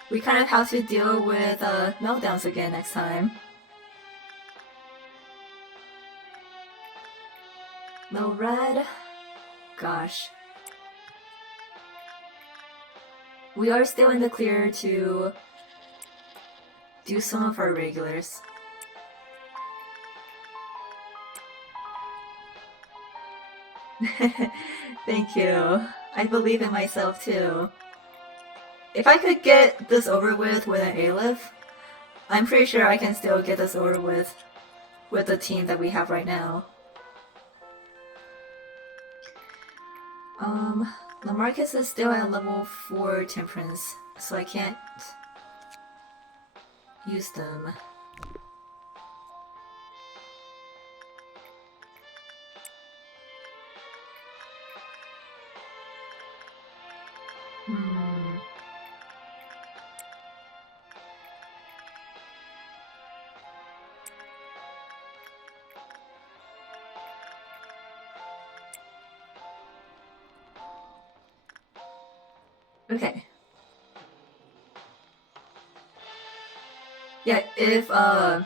we kind of have to deal with meltdowns again next time. No red. Gosh. We are still in the clear to do some of our regulars. Thank you. I believe in myself too. If I could get this over with an A-Lift, I'm pretty sure I can still get this over with the team that we have right now. Lamarcus is still at level 4 Temperance, so I can't use them. Okay. Yeah, if D3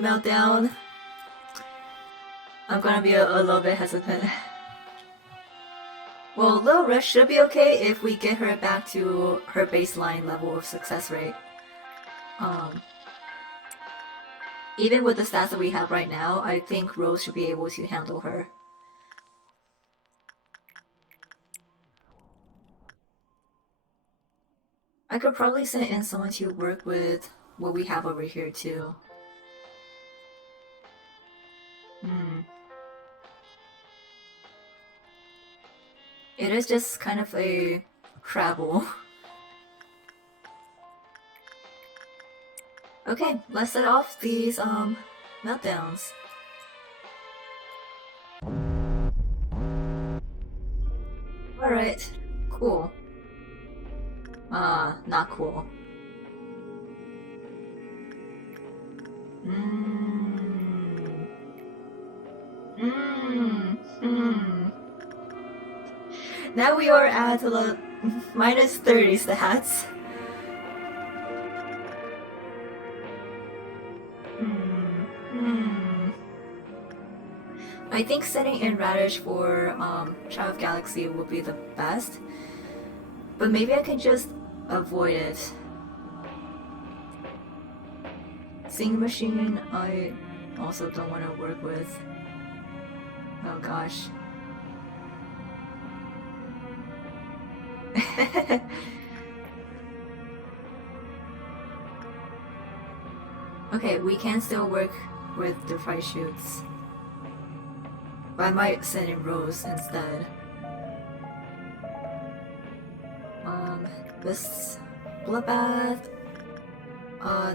meltdown, I'm gonna be a little bit hesitant. Well, Low Rush should be okay if we get her back to her baseline level of success rate. Even with the stats that we have right now, I think Rose should be able to handle her. I could probably send in someone to work with what we have over here too. It is just kind of a travel. Okay, let's set off these meltdowns. Alright, cool. Not cool. Now we are at the minus 30 stats. I think setting in Radish for Child of Galaxy would be the best, but maybe I can just avoid it. Sing Machine, I also don't want to work with. Oh gosh. Okay, we can still work with the fight shoots. But I might send in Rose instead. This Bloodbath.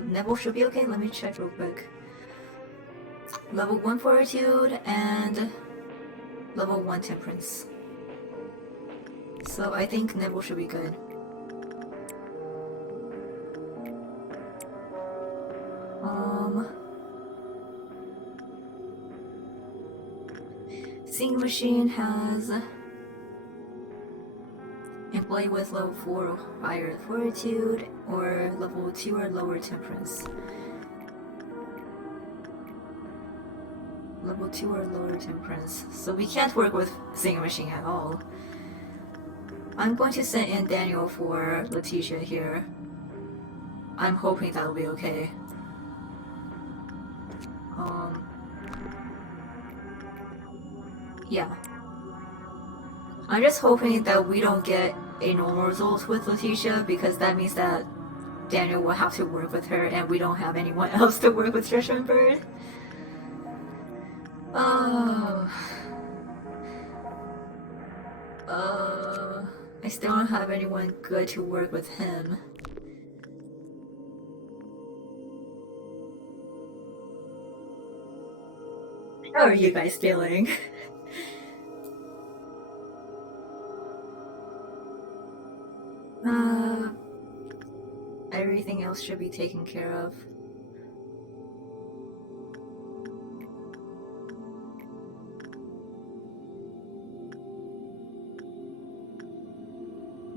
Neville should be okay. Let me check real quick. Level 1 Fortitude and level 1 Temperance. So I think Neville should be good. Singing Machine has employee with level 4 higher Fortitude or level 2 or lower Temperance. Level 2 or lower Temperance. So we can't work with Singing Machine at all. I'm going to send in Daniel for Letitia here. I'm hoping that'll be okay. Yeah. I'm just hoping that we don't get a normal result with Letitia, because that means that Daniel will have to work with her and we don't have anyone else to work with Trisha and Bird. I still don't have anyone good to work with him. How are you guys feeling? Everything else should be taken care of.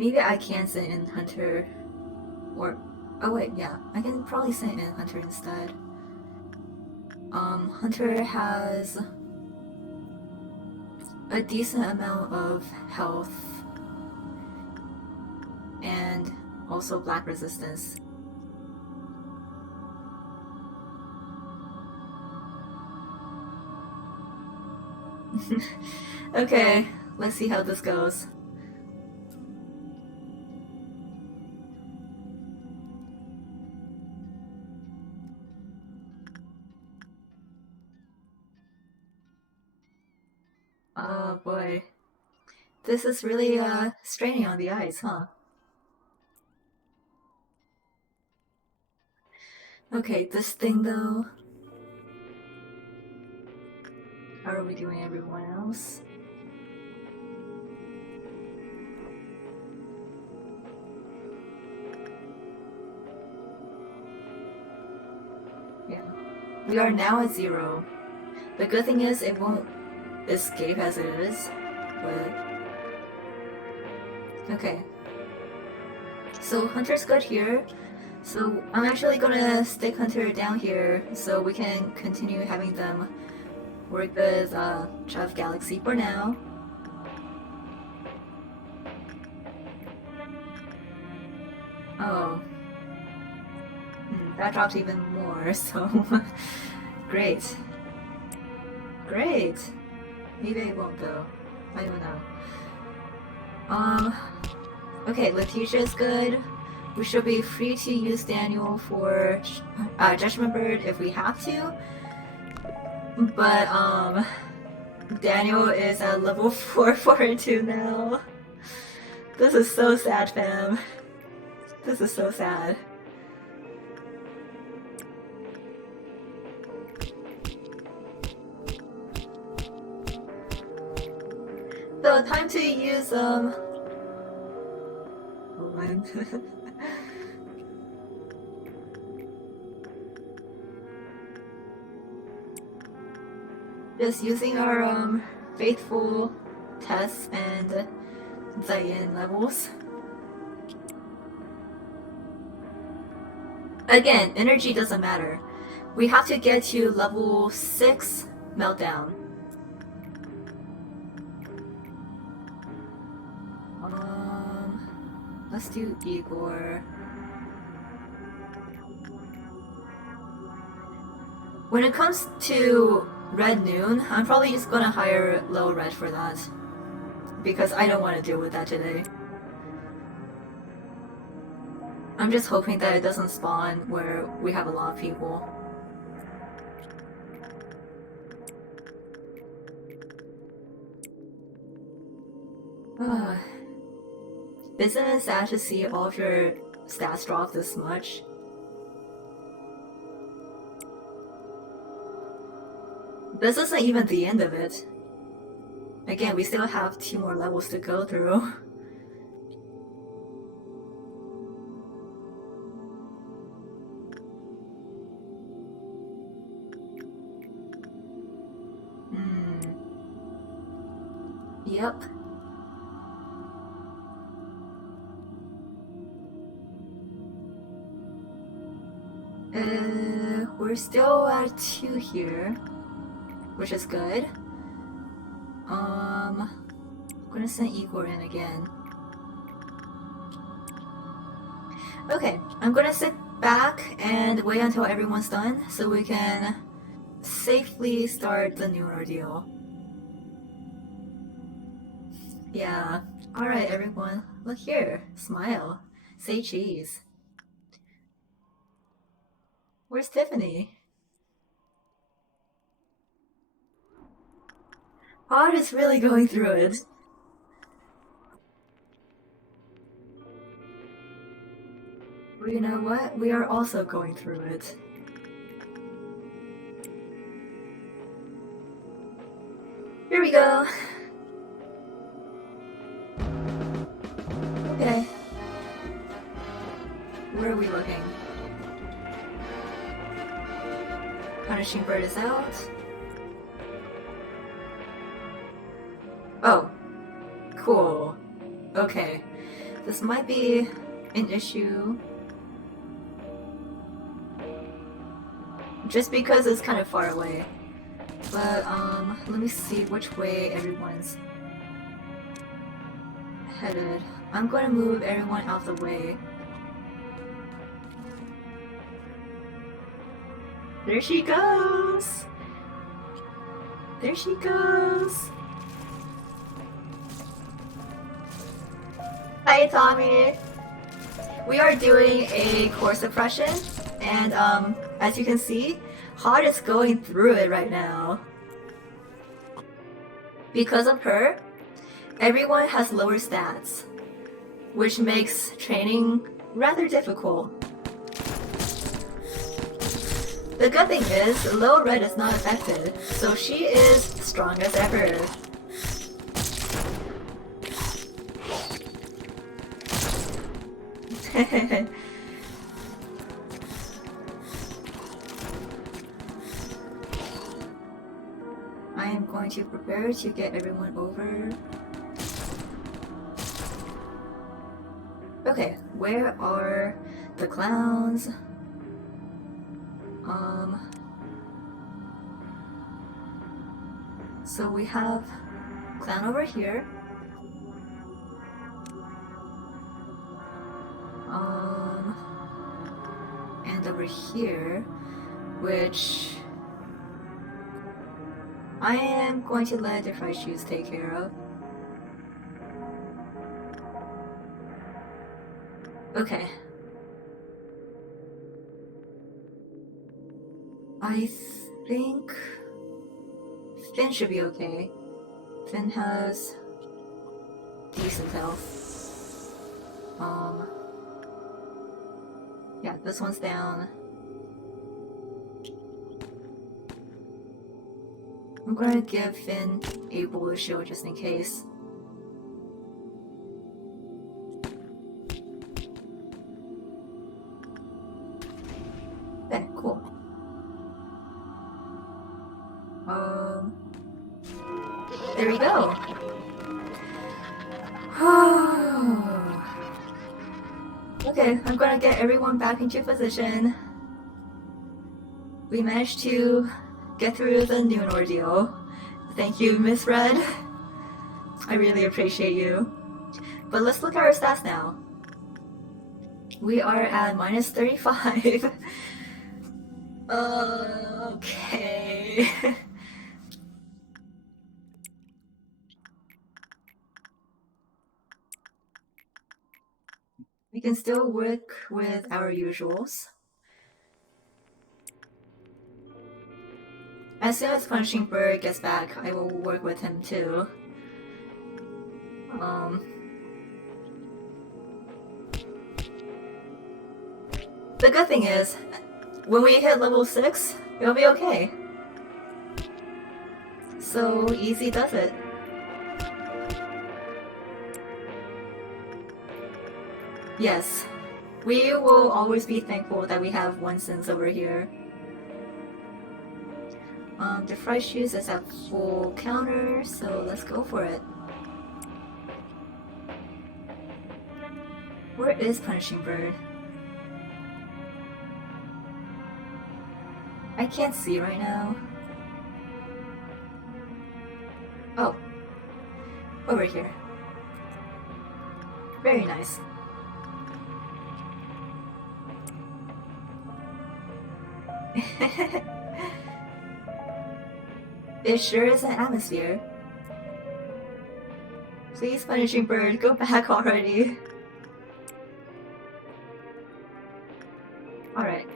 Maybe I can send in Hunter, or oh wait, yeah, I can probably send in Hunter instead. Hunter has a decent amount of health and also black resistance. Okay, let's see how this goes. Oh boy. This is really straining on the eyes, huh? Okay, this thing though. How are we doing, everyone else? Yeah. We are now at 0. The good thing is it won't escape as it is, but... Okay. So Hunter's good here. So I'm actually gonna stick Hunter down here so we can continue having them work with Chav Galaxy for now. Oh. That drops even more, so... Great. Great! Maybe it won't though. I don't know. Okay, Letitia is good. We should be free to use Daniel for Judgment Bird if we have to. But, Daniel is at level 442 now. This is so sad, fam. This is so sad. So, time to use, Hold on. Just using our, faithful tests and Zayin levels. Again, energy doesn't matter. We have to get to level 6 meltdown. Let's do Igor. When it comes to Red Noon, I'm probably just gonna hire Low Red for that. Because I don't want to deal with that today. I'm just hoping that it doesn't spawn where we have a lot of people. Isn't it sad to see all of your stats drop this much? This isn't even the end of it. Again, we still have 2 more levels to go through. Yep. We're still at 2 here, which is good. I'm gonna send Igor in again. Okay, I'm gonna sit back and wait until everyone's done so we can safely start the new ordeal. Yeah. Alright, everyone. Look here. Smile. Say cheese. Where's Tiffany? Pod is really going through it. Well, you know what? We are also going through it. Here we go. Okay. Where are we looking? Punishing Bird is out. Oh. Cool. Okay. This might be an issue. Just because it's kind of far away. But, let me see which way everyone's headed. I'm gonna move everyone out of the way. There she goes! There she goes! Hi, Tommy! We are doing a core suppression, and as you can see, Hot is going through it right now. Because of her, everyone has lower stats, which makes training rather difficult. The good thing is, Low Red is not affected, so she is strong as ever. I am going to prepare to get everyone over. Okay, where are the clowns? So we have clown over here. And over here, which I am going to let the fried shoes take care of. Okay. I think Finn should be okay. Finn has decent health. Yeah, this one's down. I'm gonna give Finn a bullet shield just in case. Okay, cool. There we go. Okay, I'm gonna get everyone back into position. We managed to get through the noon ordeal. Thank you, Miss Red. I really appreciate you. But let's look at our stats now. We are at minus 35. Okay. We can still work with our usuals. As soon as Punching Bird gets back, I will work with him too. The good thing is, when we hit level 6, it'll be okay. So easy does it. Yes, we will always be thankful that we have one sense over here. The fried shoes is at full counter, so let's go for it. Where is Punishing Bird? I can't see right now. Oh, over here. Very nice. It sure is an atmosphere. Please, Punishing Bird, go back already. Alright.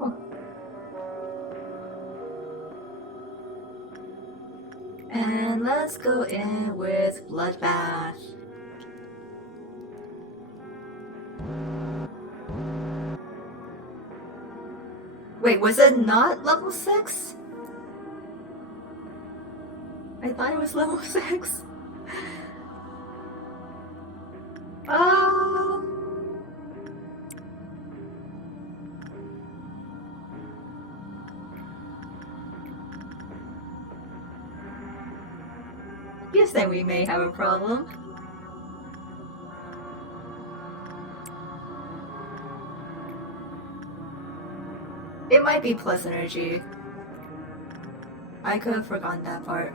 Oh. And let's go in with Bloodbath. Wait, was it not level 6? I thought it was level 6. then we may have a problem. It might be plus energy. I could have forgotten that part.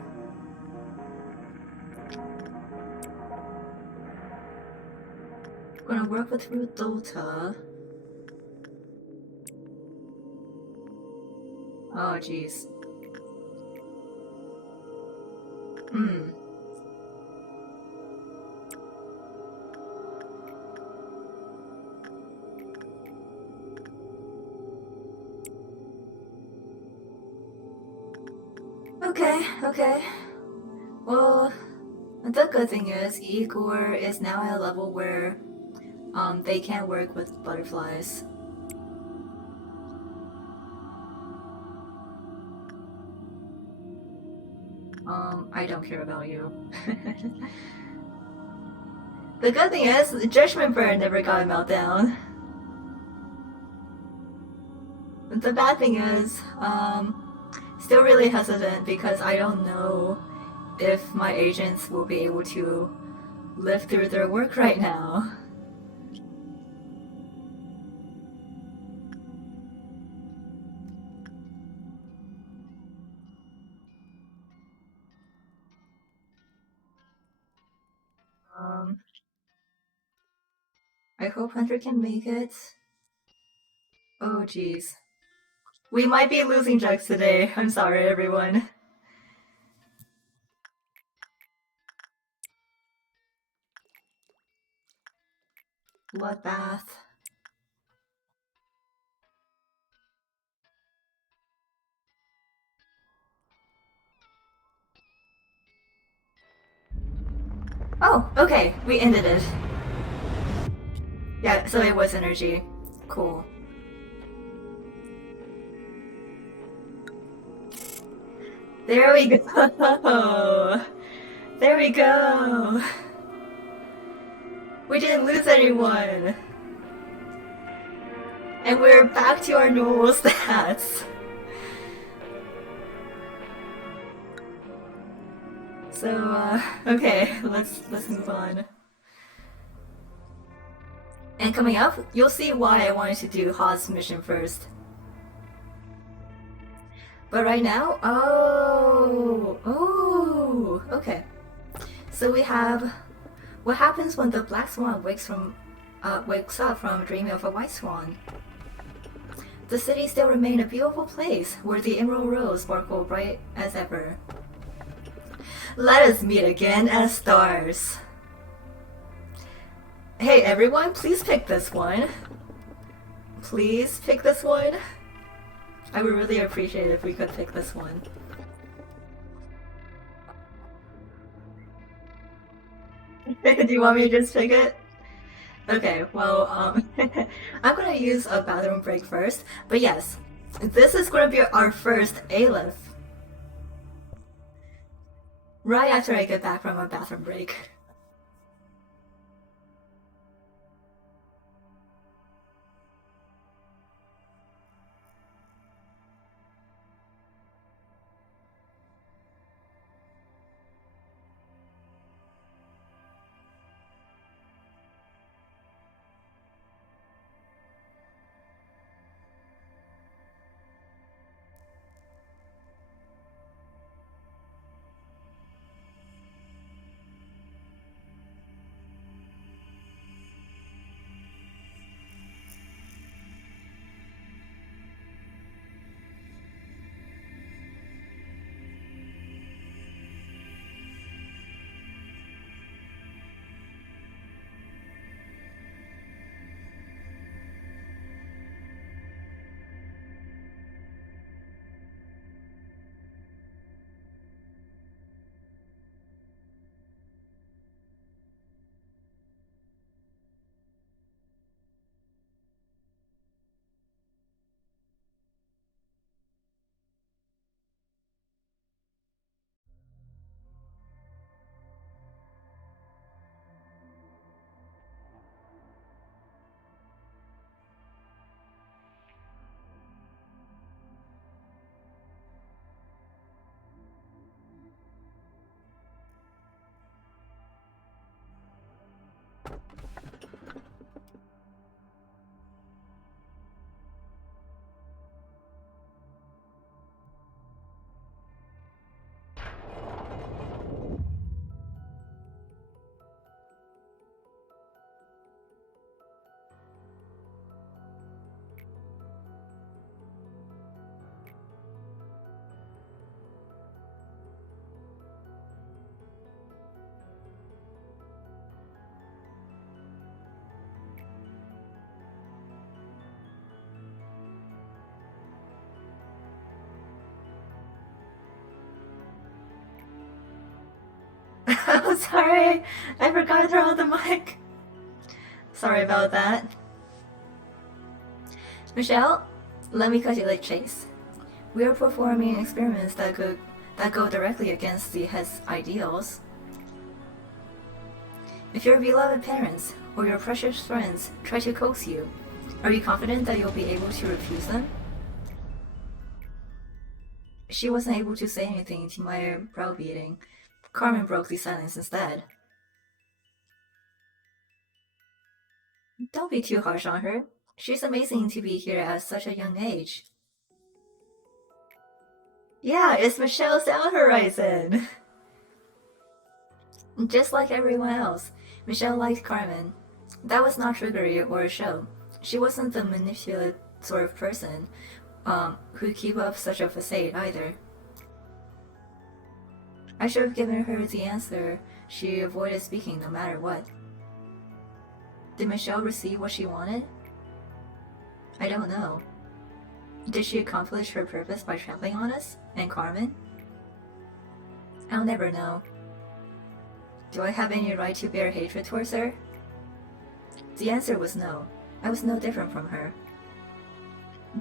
We're gonna work with root delta. Oh jeez. Hmm. Okay. Well, the good thing is Igor is now at a level where they can work with butterflies. I don't care about you. The good thing is the Judgment Bird never got a meltdown. The bad thing is, still really hesitant because I don't know if my agents will be able to live through their work right now. Um, I hope Hunter can make it. Oh jeez. We might be losing Jugs today. I'm sorry, everyone. Bloodbath. Oh, okay, we ended it. Yeah, so it was energy. Cool. There we go! There we go! We didn't lose anyone! And we're back to our normal stats. So, okay, let's move on. And coming up, you'll see why I wanted to do Ha's mission first. But right now, okay. So we have what happens when the black swan wakes up from dreaming of a white swan. The city still remained a beautiful place where the emerald rose sparkled bright as ever. Let us meet again as stars. Hey everyone, please pick this one. Please pick this one. I would really appreciate it if we could pick this one. Do you want me to just pick it? Okay, well, I'm gonna use a bathroom break first, but yes, this is gonna be our first Aleph. Right after I get back from a bathroom break. Sorry, I forgot to throw the mic. Sorry about that. Michelle, let me cut you like Chase. We are performing experiments that go directly against the head's ideals. If your beloved parents or your precious friends try to coax you, are you confident that you'll be able to refuse them? She wasn't able to say anything to my browbeating. Carmen broke the silence instead. Don't be too harsh on her. She's amazing to be here at such a young age. Yeah, it's Michelle Sound Horizon! Just like everyone else, Michelle liked Carmen. That was not trickery or a show. She wasn't the manipulative sort of person who'd keep up such a facade either. I should have given her the answer she avoided speaking no matter what. Did Michelle receive what she wanted? I don't know. Did she accomplish her purpose by trampling on us and Carmen? I'll never know. Do I have any right to bear hatred towards her? The answer was no. I was no different from her.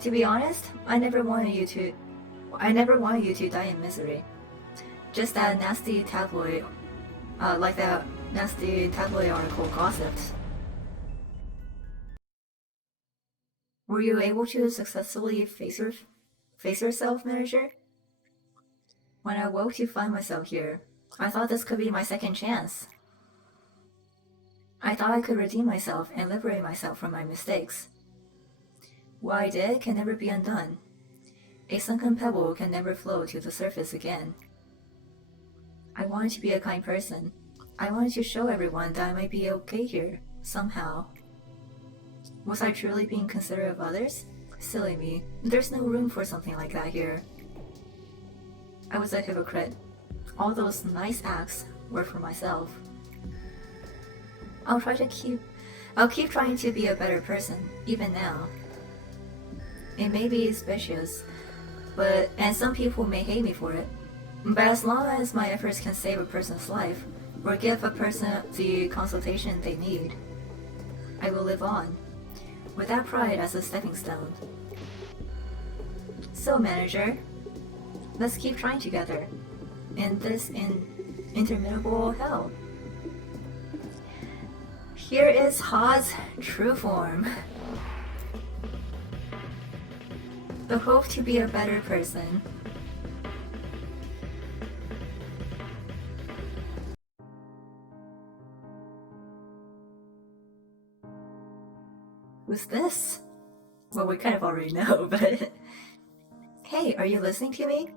To be honest, I never wanted you to die in misery. Just that nasty tabloid, like that nasty tabloid article gossiped. Were you able to successfully face yourself, manager? When I woke to find myself here, I thought this could be my second chance. I thought I could redeem myself and liberate myself from my mistakes. What I did can never be undone. A sunken pebble can never float to the surface again. I wanted to be a kind person. I wanted to show everyone that I might be okay here, somehow. Was I truly being considerate of others? Silly me. There's no room for something like that here. I was a hypocrite. All those nice acts were for myself. I'll keep trying to be a better person, even now. It may be suspicious, and some people may hate me for it. But as long as my efforts can save a person's life, or give a person the consultation they need, I will live on, with that pride as a stepping stone. So, manager, let's keep trying together, in this interminable hell. Here is Ha's true form. The hope to be a better person. Who's this? Well, we kind of already know, but... Hey, are you listening to me?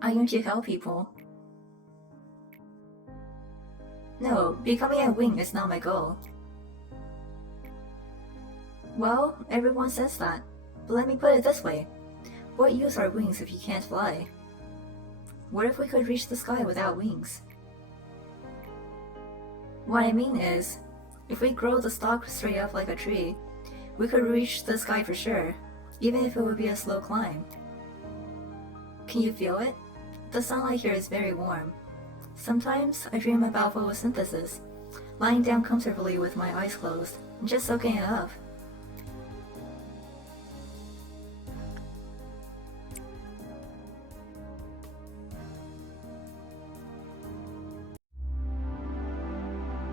I want to help people. No, becoming a wing is not my goal. Well, everyone says that, but let me put it this way. What use are wings if you can't fly? What if we could reach the sky without wings? What I mean is, if we grow the stalk straight up like a tree, we could reach the sky for sure, even if it would be a slow climb. Can you feel it? The sunlight here is very warm. Sometimes I dream about photosynthesis, lying down comfortably with my eyes closed, just soaking it up.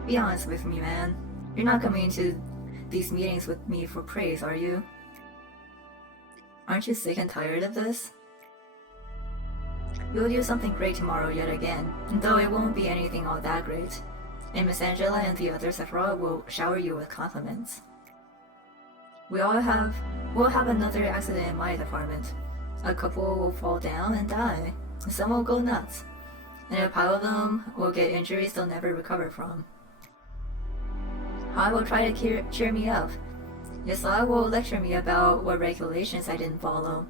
Be honest with me, man. You're not coming into these meetings with me for praise, are you? Aren't you sick and tired of this? You'll do something great tomorrow yet again, though it won't be anything all that great. And Miss Angela and the others after will shower you with compliments. We'll have another accident in my department. A couple will fall down and die. Some will go nuts. And a pile of them will get injuries they'll never recover from. I will try to cheer me up. Yasla will lecture me about what regulations I didn't follow.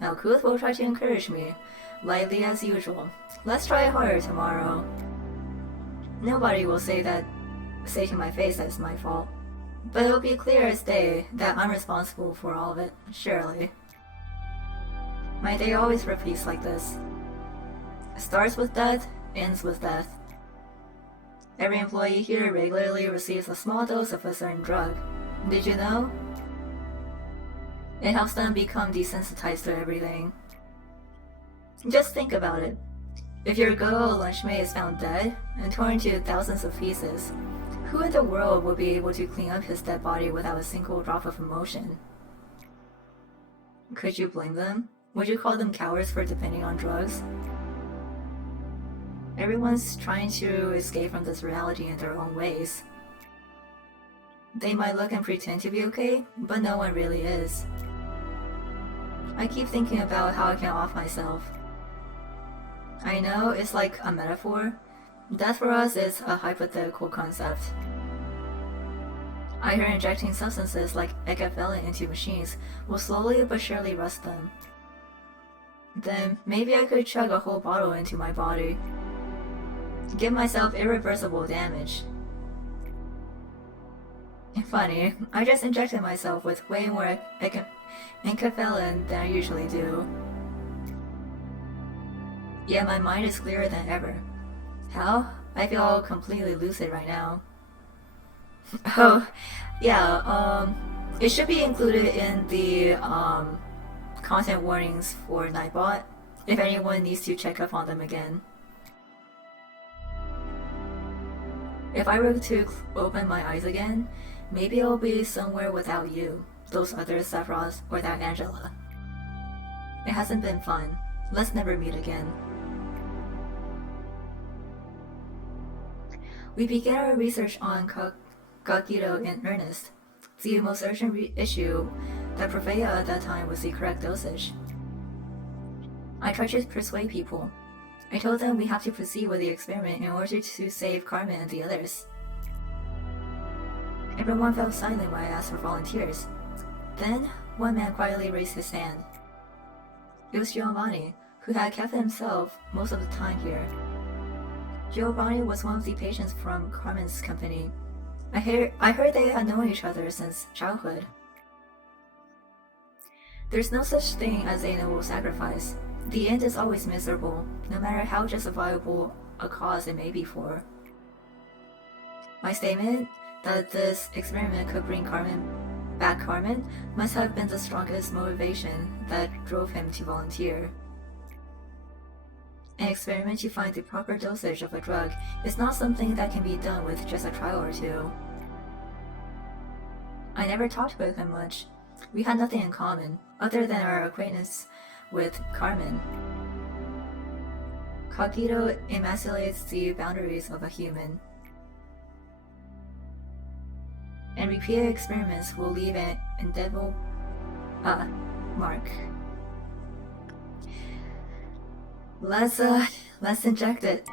Malkuth will try to encourage me, lively as usual. Let's try harder tomorrow. Nobody will say to my face that it's my fault. But it'll be clear as day that I'm responsible for all of it, surely. My day always repeats like this. Starts with death, ends with death. Every employee here regularly receives a small dose of a certain drug. Did you know? It helps them become desensitized to everything. Just think about it. If your good old lunchmate is found dead and torn into thousands of pieces, who in the world would be able to clean up his dead body without a single drop of emotion? Could you blame them? Would you call them cowards for depending on drugs? Everyone's trying to escape from this reality in their own ways. They might look and pretend to be okay, but no one really is. I keep thinking about how I can off myself. I know it's like a metaphor. Death for us is a hypothetical concept. I hear injecting substances like ecophyllin into machines will slowly but surely rust them. Then maybe I could chug a whole bottle into my body. Give myself irreversible damage. Funny, I just injected myself with way more ecophyllin than I usually do. Yet my mind is clearer than ever. How? I feel completely lucid right now. Oh, yeah, it should be included in the content warnings for Nightbot, if anyone needs to check up on them again. If I were to open my eyes again, maybe I'll be somewhere without you, those other Sephiroths, or that Angela. It hasn't been fun. Let's never meet again. We began our research on Cogito in earnest. The most urgent issue that prevailed at that time was the correct dosage. I tried to persuade people. I told them we have to proceed with the experiment in order to save Carmen and the others. Everyone fell silent when I asked for volunteers. Then, one man quietly raised his hand. It was Giovanni, who had kept himself most of the time here. Giovanni was one of the patients from Carmen's company. I heard they had known each other since childhood. There's no such thing as a noble sacrifice. The end is always miserable, no matter how justifiable a cause it may be for. My statement that this experiment could bring back Carmen must have been the strongest motivation that drove him to volunteer. An experiment to find the proper dosage of a drug is not something that can be done with just a trial or two. I never talked with him much. We had nothing in common, other than our acquaintance with Carmen. Cogito emasculates the boundaries of a human. And repeated experiments will leave an indelible mark. Let's inject it.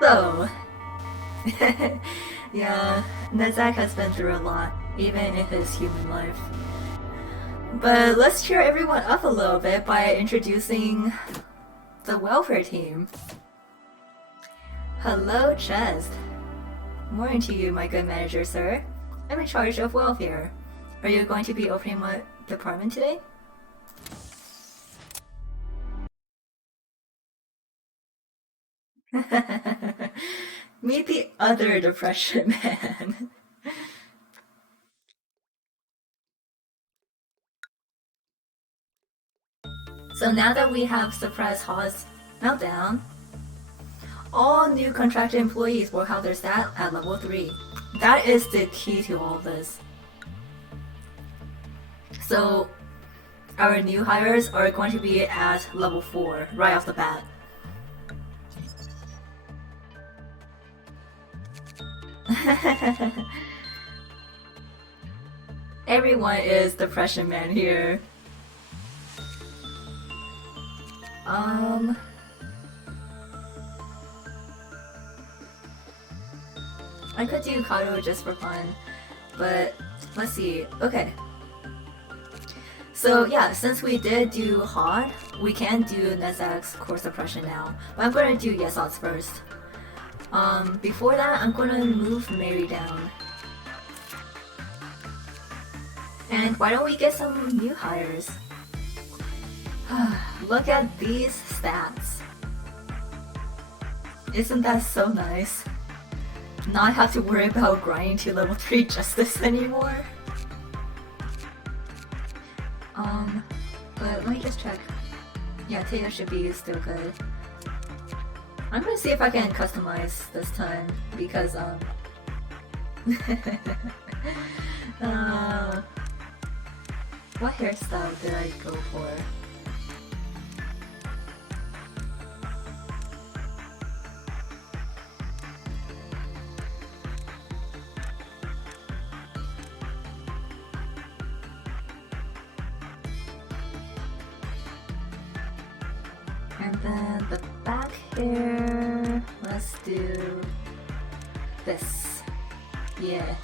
So, yeah, Nezak has been through a lot, even in his human life. But let's cheer everyone up a little bit by introducing the welfare team. Hello, Chest. Morning to you, my good manager, sir. I'm in charge of welfare. Are you going to be opening my department today? Meet the other depression man. So now that we have suppressed Haw's meltdown, all new contracted employees will have their stat at level 3. That is the key to all of this. So our new hires are going to be at level 4 right off the bat. Everyone is depression man here. I could do Kato just for fun, but let's see. Okay. So yeah, since we did do Hod, we can do Nezak's core suppression now. But I'm gonna do Yesod's first. Before that, I'm gonna move Mary down. And why don't we get some new hires? Look at these stats. Isn't that so nice? Not have to worry about grinding to level 3 justice anymore. But let me just check. Yeah, Taylor should be still good. I'm gonna see if I can customize this time because what hairstyle did I go for? And then the back hair, let's do this. Yeah.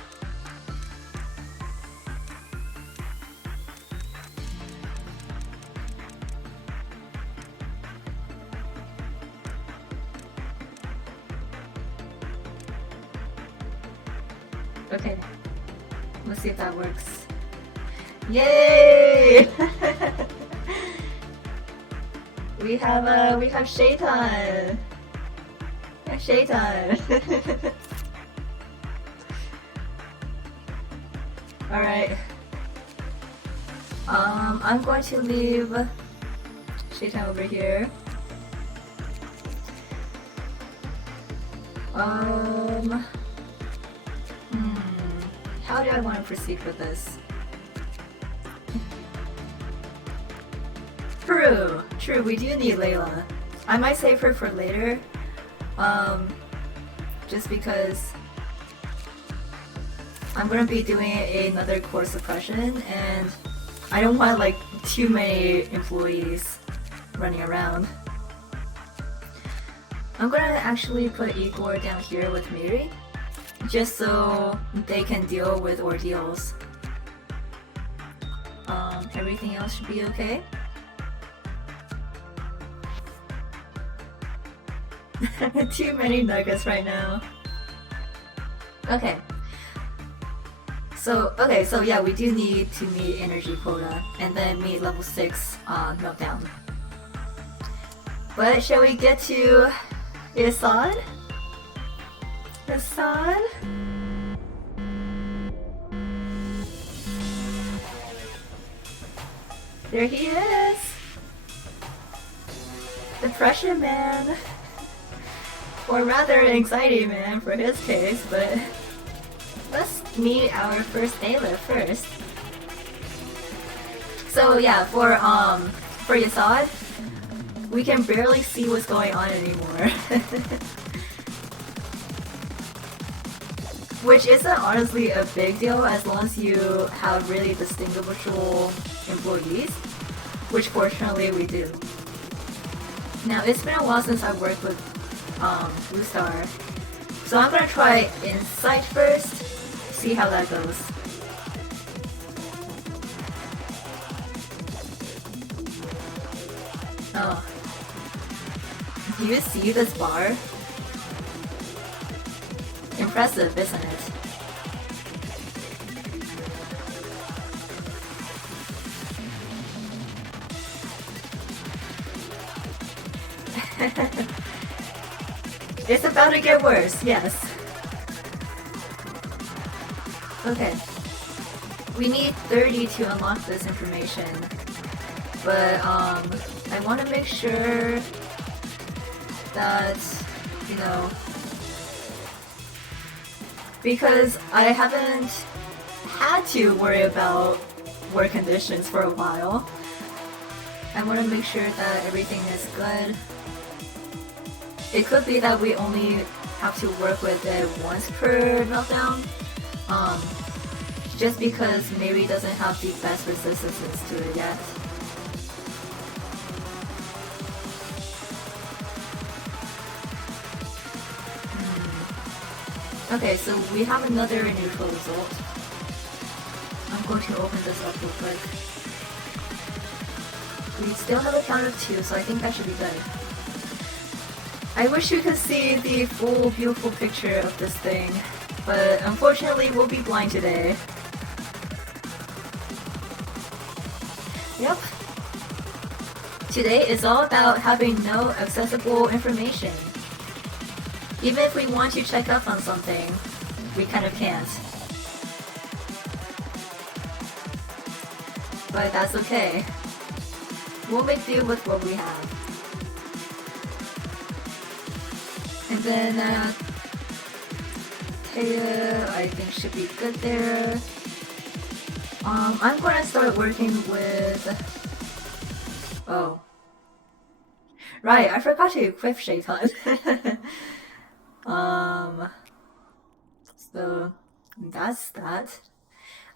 Okay, let's see if that works. Yay! we have Shaitan. Yeah, Shaitan. All right. I'm going to leave Shaitan over here. How do I want to proceed with this? True, we do need Layla. I might save her for later, just because I'm gonna be doing another core suppression, and I don't want like too many employees running around. I'm gonna actually put Igor down here with Miri, just so they can deal with ordeals. Everything else should be okay. Too many nuggets right now. Okay. So yeah, we do need to meet energy quota and then meet level 6 meltdown. But shall we get to Assad? Assad? There he is! Depression man! Or rather, anxiety man for his case, but let's meet our first Ayla first. So yeah, for Yasad, we can barely see what's going on anymore. Which isn't honestly a big deal as long as you have really distinguishable employees, which fortunately we do. Now it's been a while since I've worked with Blue Star, so I'm gonna try Insight first, see how that goes. Oh, do you see this bar? Impressive, isn't it? It's about to get worse, yes. Okay. We need 30 to unlock this information. But, I want to make sure that, you know, because I haven't had to worry about work conditions for a while. I want to make sure that everything is good. It could be that we only have to work with it once per meltdown, just because maybe doesn't have the best resistances to it yet. Okay, so we have another neutral result. I'm going to open this up real quick. We still have a count of 2, so I think that should be good. I wish you could see the full beautiful picture of this thing, but unfortunately we'll be blind today. Yep. Today is all about having no accessible information. Even if we want to check up on something, we kind of can't. But that's okay. We'll make do with what we have. And then, Taya, I think should be good there. I'm gonna start working with... Oh. Right, I forgot to equip Shaitan. So that's that.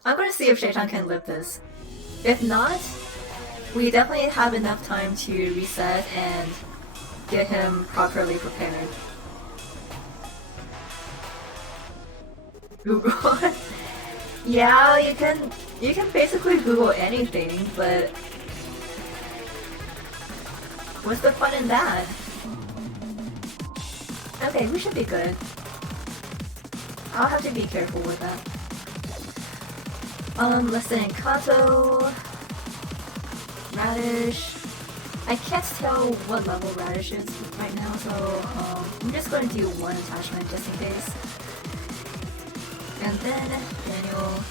I'm gonna see if Shaitan can live this. If not, we definitely have enough time to reset and get him properly prepared. Google. Yeah, you can basically Google anything, but what's the fun in that? Okay, we should be good. I'll have to be careful with that. Listen, Kato, Radish. I can't tell what level Radish is right now, so I'm just going to do one attachment just in case. And then Daniel.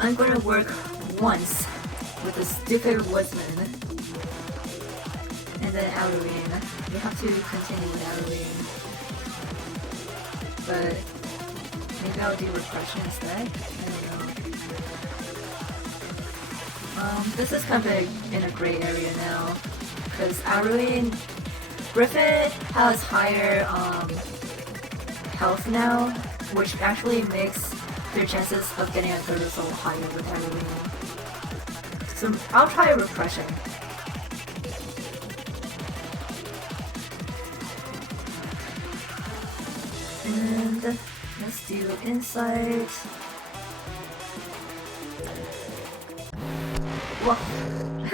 I'm going to work once with the stupid woodsman. And then Alurine. We have to continue with Alurine. But maybe I'll do repression instead. I don't know. This is kind of in a gray area now. Because Alurine, Griffin has higher health now, which actually makes their chances of getting a good result higher with Alurine. So I'll try a repression. And let's do insight. Whoa.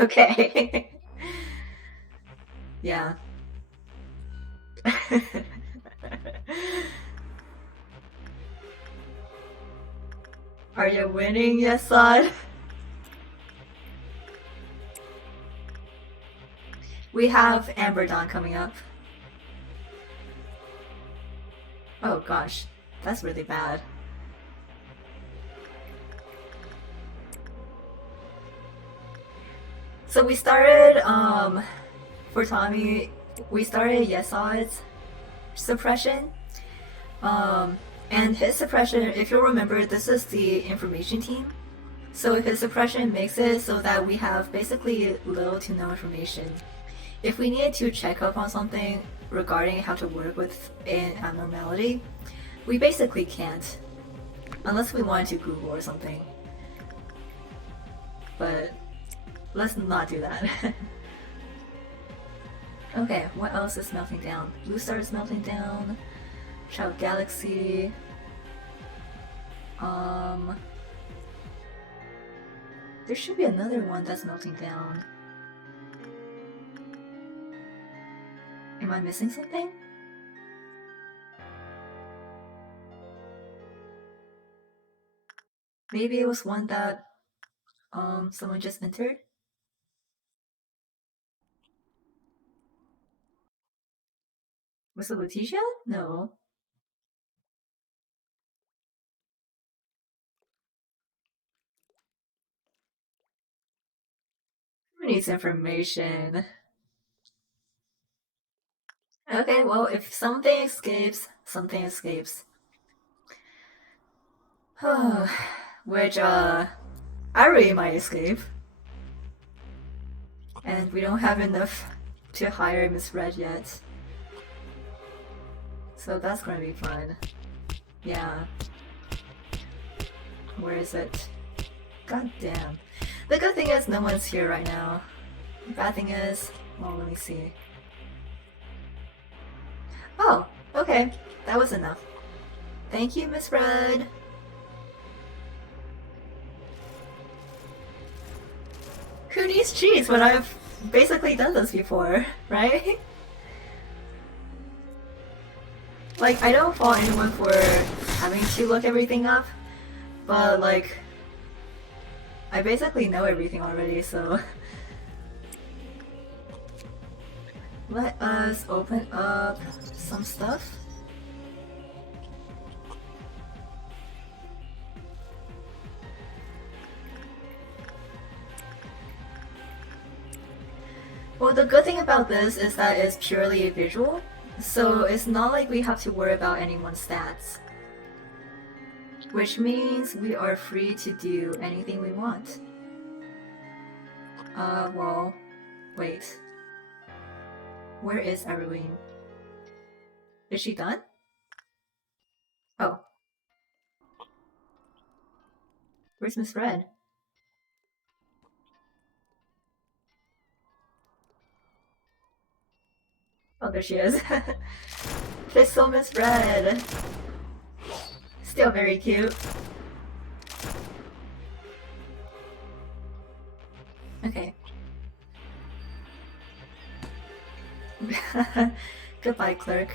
Okay. Yeah. Are you winning, Yesod? We have Amber Dawn coming up. Oh gosh, that's really bad. So we started, for Tommy, we started Yesod's suppression. And his suppression, if you'll remember, this is the information team. So his suppression makes it so that we have basically little to no information. If we needed to check up on something regarding how to work with an abnormality, we basically can't. Unless we wanted to Google or something. But let's not do that. Okay, what else is melting down? Blue Star is melting down. Child Galaxy. There should be another one that's melting down. Am I missing something? Maybe it was one that someone just entered? Was it Letitia? No. Who needs information? Okay, well, if something escapes, something escapes. Which, I really might escape. And we don't have enough to hire Miss Red yet. So that's gonna be fun. Yeah. Where is it? God damn. The good thing is no one's here right now. The bad thing is, well, let me see. Oh, okay. That was enough. Thank you, Miss Red. Who needs cheese when I've basically done this before, right? Like, I don't fault anyone for having to look everything up, but like, I basically know everything already, so let us open up some stuff. Well, the good thing about this is that it's purely visual, so it's not like we have to worry about anyone's stats. Which means we are free to do anything we want. Well, wait. Where is Evelyn? Is she done? Oh. Where's Miss Red? Oh, there she is. Pistol Miss Red. Still very cute. Okay. Goodbye, clerk.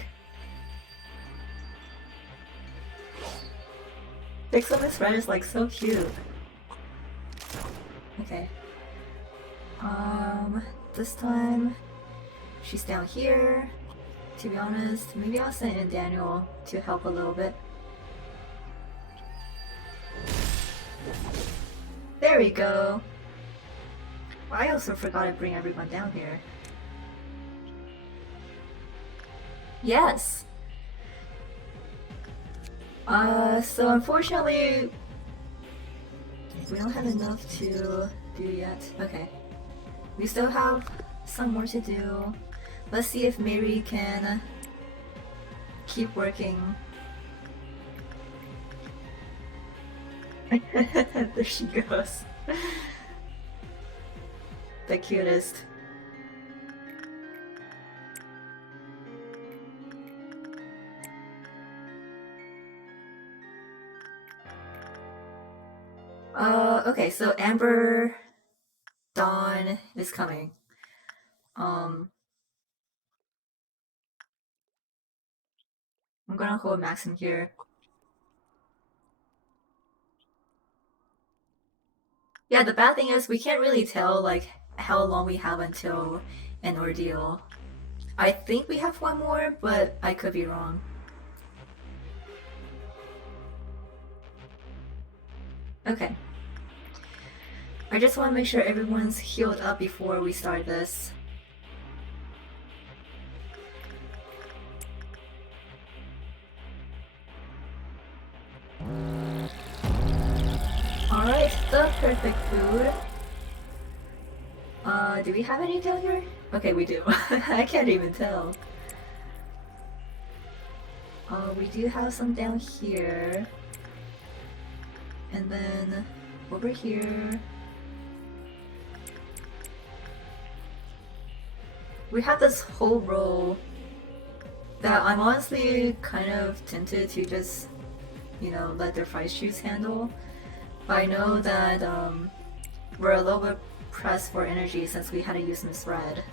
Pixel Miss Red is like so cute. Okay. This time she's down here. To be honest, maybe I'll send in Daniel to help a little bit. There we go. I also forgot to bring everyone down here. Yes! So unfortunately, we don't have enough to do yet. Okay. We still have some more to do. Let's see if Mary can keep working. There she goes. The cutest. Okay, so Amber Dawn is coming. I'm gonna hold Maxim here. Yeah, the bad thing is we can't really tell like how long we have until an ordeal. I think we have one more, but I could be wrong. Okay. I just want to make sure everyone's healed up before we start this. Alright, the perfect food. Do we have any down here? Okay, we do. I can't even tell. We do have some down here. And then over here. We have this whole row that I'm honestly kind of tempted to just, you know, let their fries juice handle. But I know that we're a little bit pressed for energy since we had to use Miss Red.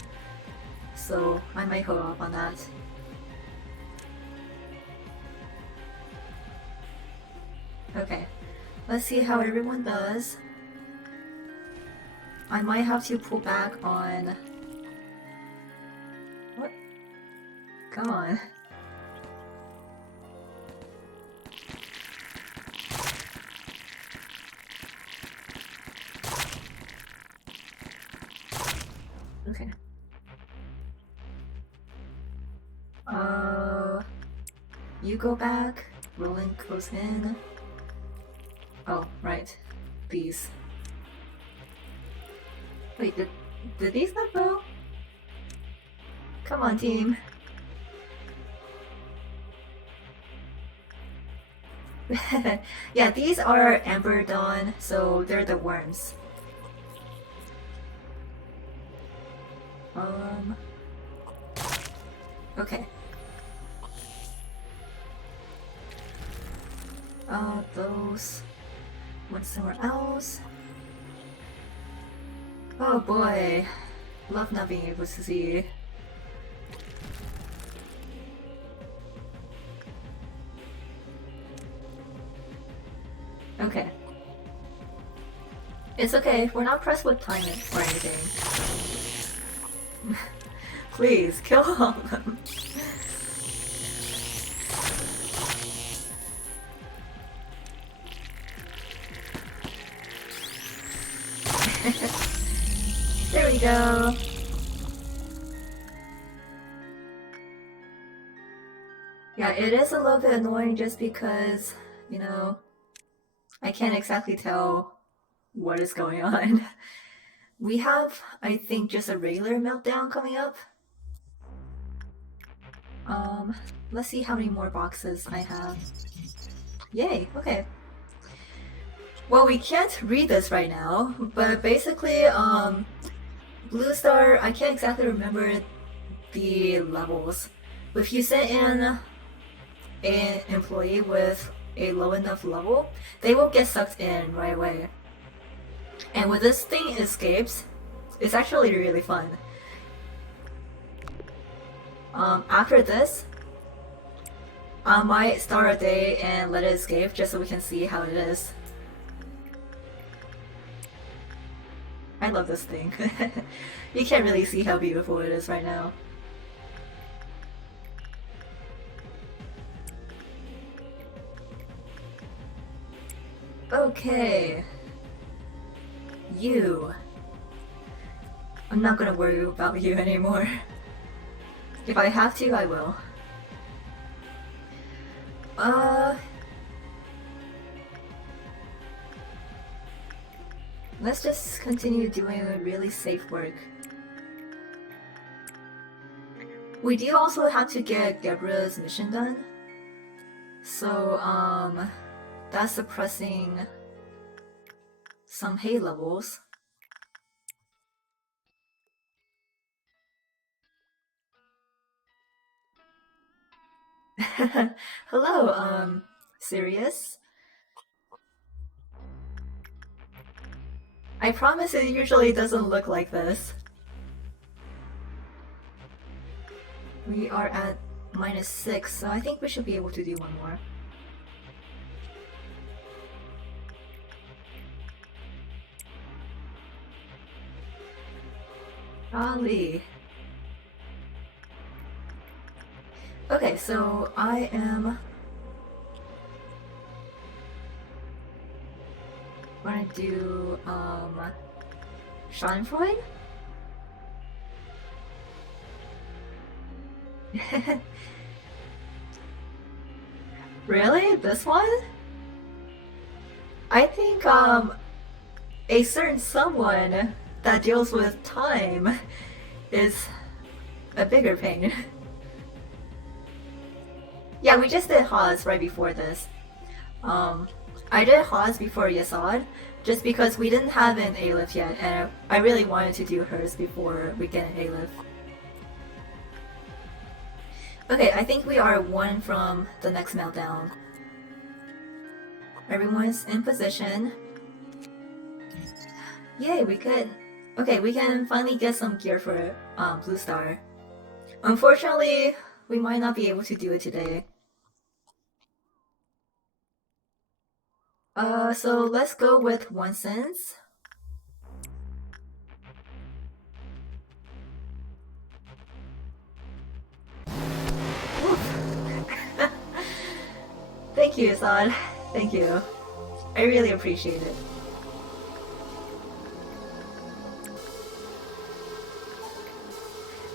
So I might hold off on that. Okay, let's see how everyone does. I might have to pull back on... What? Come on. Okay. You go back. Roland goes in. Oh, right. These. Wait, did these not go? Come on, team. Yeah, these are Amber Dawn, so they're the worms. Okay. Those went somewhere else. Oh boy, love not being able to see. Okay. It's okay, we're not pressed with time or anything. Please, kill all of them. There we go. Yeah, it is a little bit annoying just because, you know, I can't exactly tell what is going on. We have, I think, just a regular meltdown coming up. Let's see how many more boxes I have. Yay, okay. Well, we can't read this right now, but basically, Blue Star, I can't exactly remember the levels. If you send in an employee with a low enough level, they will get sucked in right away. And when this thing escapes, it's actually really fun. After this, I might start a day and let it escape just so we can see how it is. I love this thing. You can't really see how beautiful it is right now. Okay. You. I'm not gonna worry about you anymore. If I have to, I will. Let's just continue doing really safe work. We do also have to get Gebra's mission done. So, that's suppressing some hay levels. Hello, Sirius? I promise it usually doesn't look like this. We are at -6, so I think we should be able to do one more. Ali. Okay, so I am gonna do Schadenfreude? Really? This one? I think a certain someone that deals with time is a bigger pain. Yeah, we just did Haas right before this. I did Haas before Yasad, just because we didn't have an Aleph yet, and I really wanted to do hers before we get an Aleph. Okay, I think we are one from the next meltdown. Everyone's in position. Yay, we could... Okay, we can finally get some gear for Blue Star. Unfortunately, we might not be able to do it today. So let's go with 1 cent. Thank you, Assad. Thank you. I really appreciate it.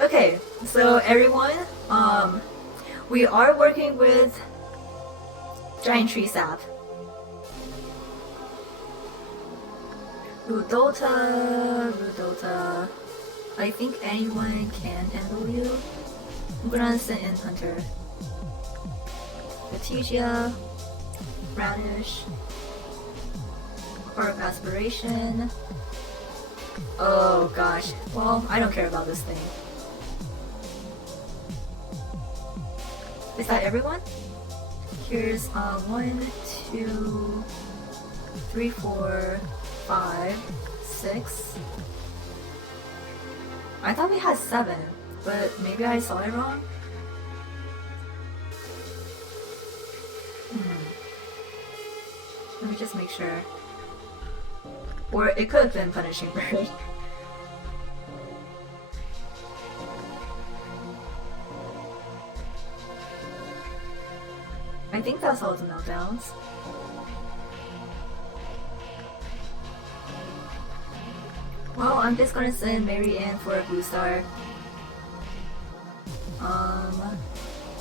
Okay, so everyone, we are working with Giant Tree Sap. Rudota. I think anyone can handle you. I'm gonna send in Hunter. Letitia, Radish, Heart of Aspiration. Oh gosh, well, I don't care about this thing. Is that everyone? Here's 1, 2, 3, 4, 5, 6. I thought we had 7, but maybe I saw it wrong. Let me just make sure. Or it could have been Punishing Bird. I think that's all the meltdowns. Well, I'm just gonna send Mary in for a blue star.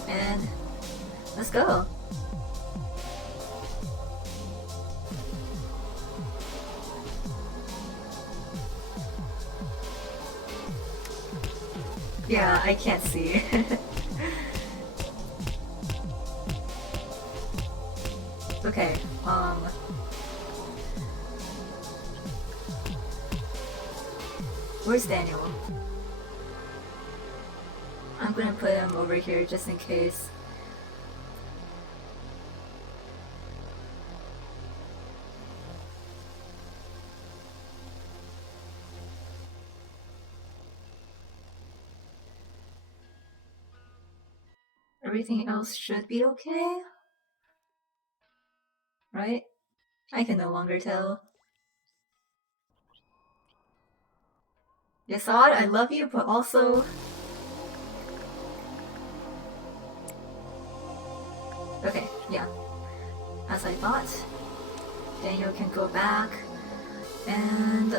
And let's go. Yeah, I can't see. Okay, where's Daniel? I'm gonna put him over here just in case. Everything else should be okay, right? I can no longer tell. Yasad, I love you, but also... Okay, yeah. As I thought. Daniel can go back. And,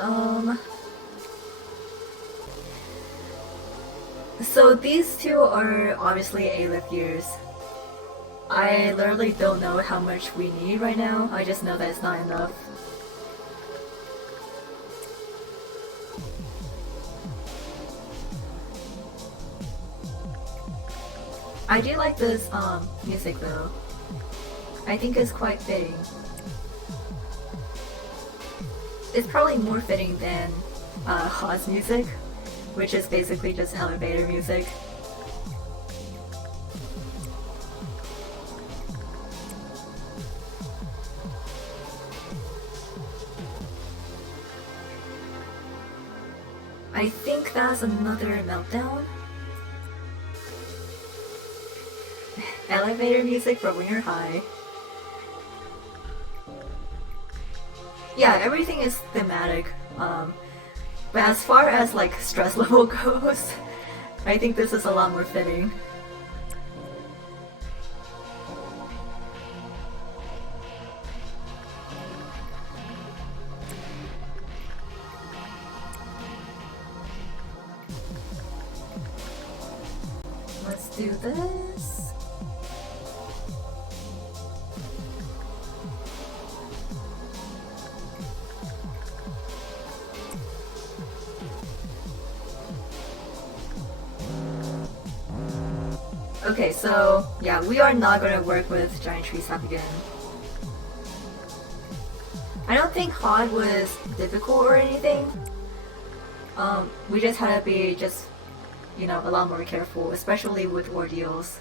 so these two are obviously A-lift years. I literally don't know how much we need right now. I just know that it's not enough. I do like this music though. I think it's quite fitting. It's probably more fitting than Ha's music, which is basically just elevator music. I think that's another meltdown. Elevator music for when you're high. Yeah, everything is thematic. But as far as like stress level goes, I think this is a lot more fitting. Let's do this. Okay, so yeah, we are not going to work with Giant Tree Sap again. I don't think Hod was difficult or anything. We just had to be you know, a lot more careful, especially with ordeals.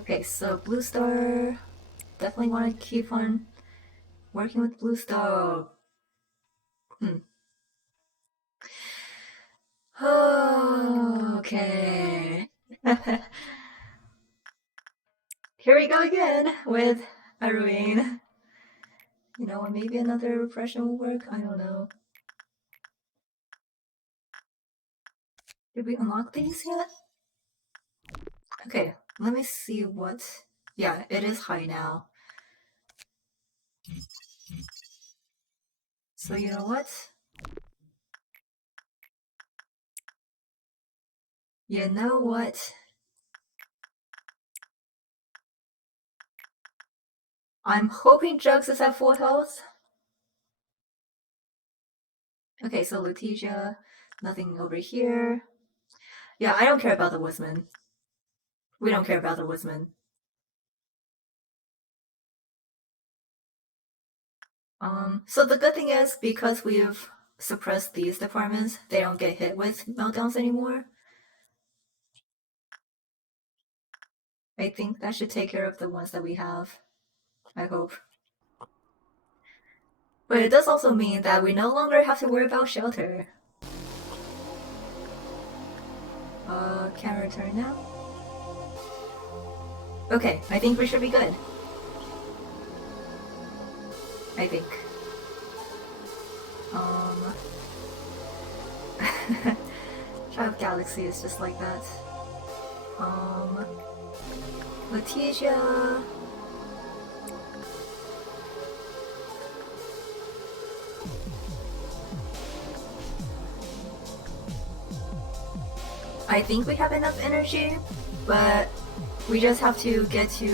Okay, so Blue Star, definitely want to keep on working with Blue Star. Okay. Here we go again with Arun. You know, or maybe another repression will work. I don't know. Did we unlock these yet? Okay, let me see what... Yeah, it is high now. So you know what? You know what? I'm hoping Jugs is at full health. Okay, so Lutetia, nothing over here. Yeah, I don't care about the Woodsman. We don't care about the Woodsman. So the good thing is, because we've suppressed these departments, they don't get hit with meltdowns anymore. I think that should take care of the ones that we have. I hope. But it does also mean that we no longer have to worry about shelter. Can I return now? Okay, I think we should be good. I think. Child Galaxy is just like that. Letitia. I think we have enough energy, but we just have to get to,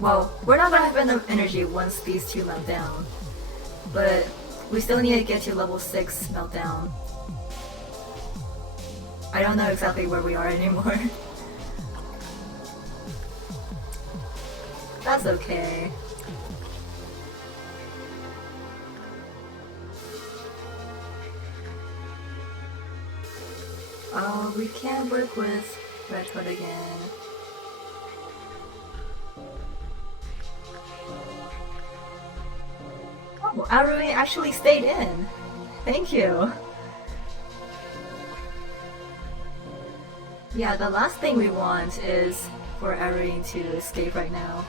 well, we're not gonna have enough energy once these two melt down, but we still need to get to level 6 meltdown. I don't know exactly where we are anymore. That's okay. Oh, we can work with Red Hood again. Oh, Arui actually stayed in. Thank you. Yeah, the last thing we want is for Arui to escape right now.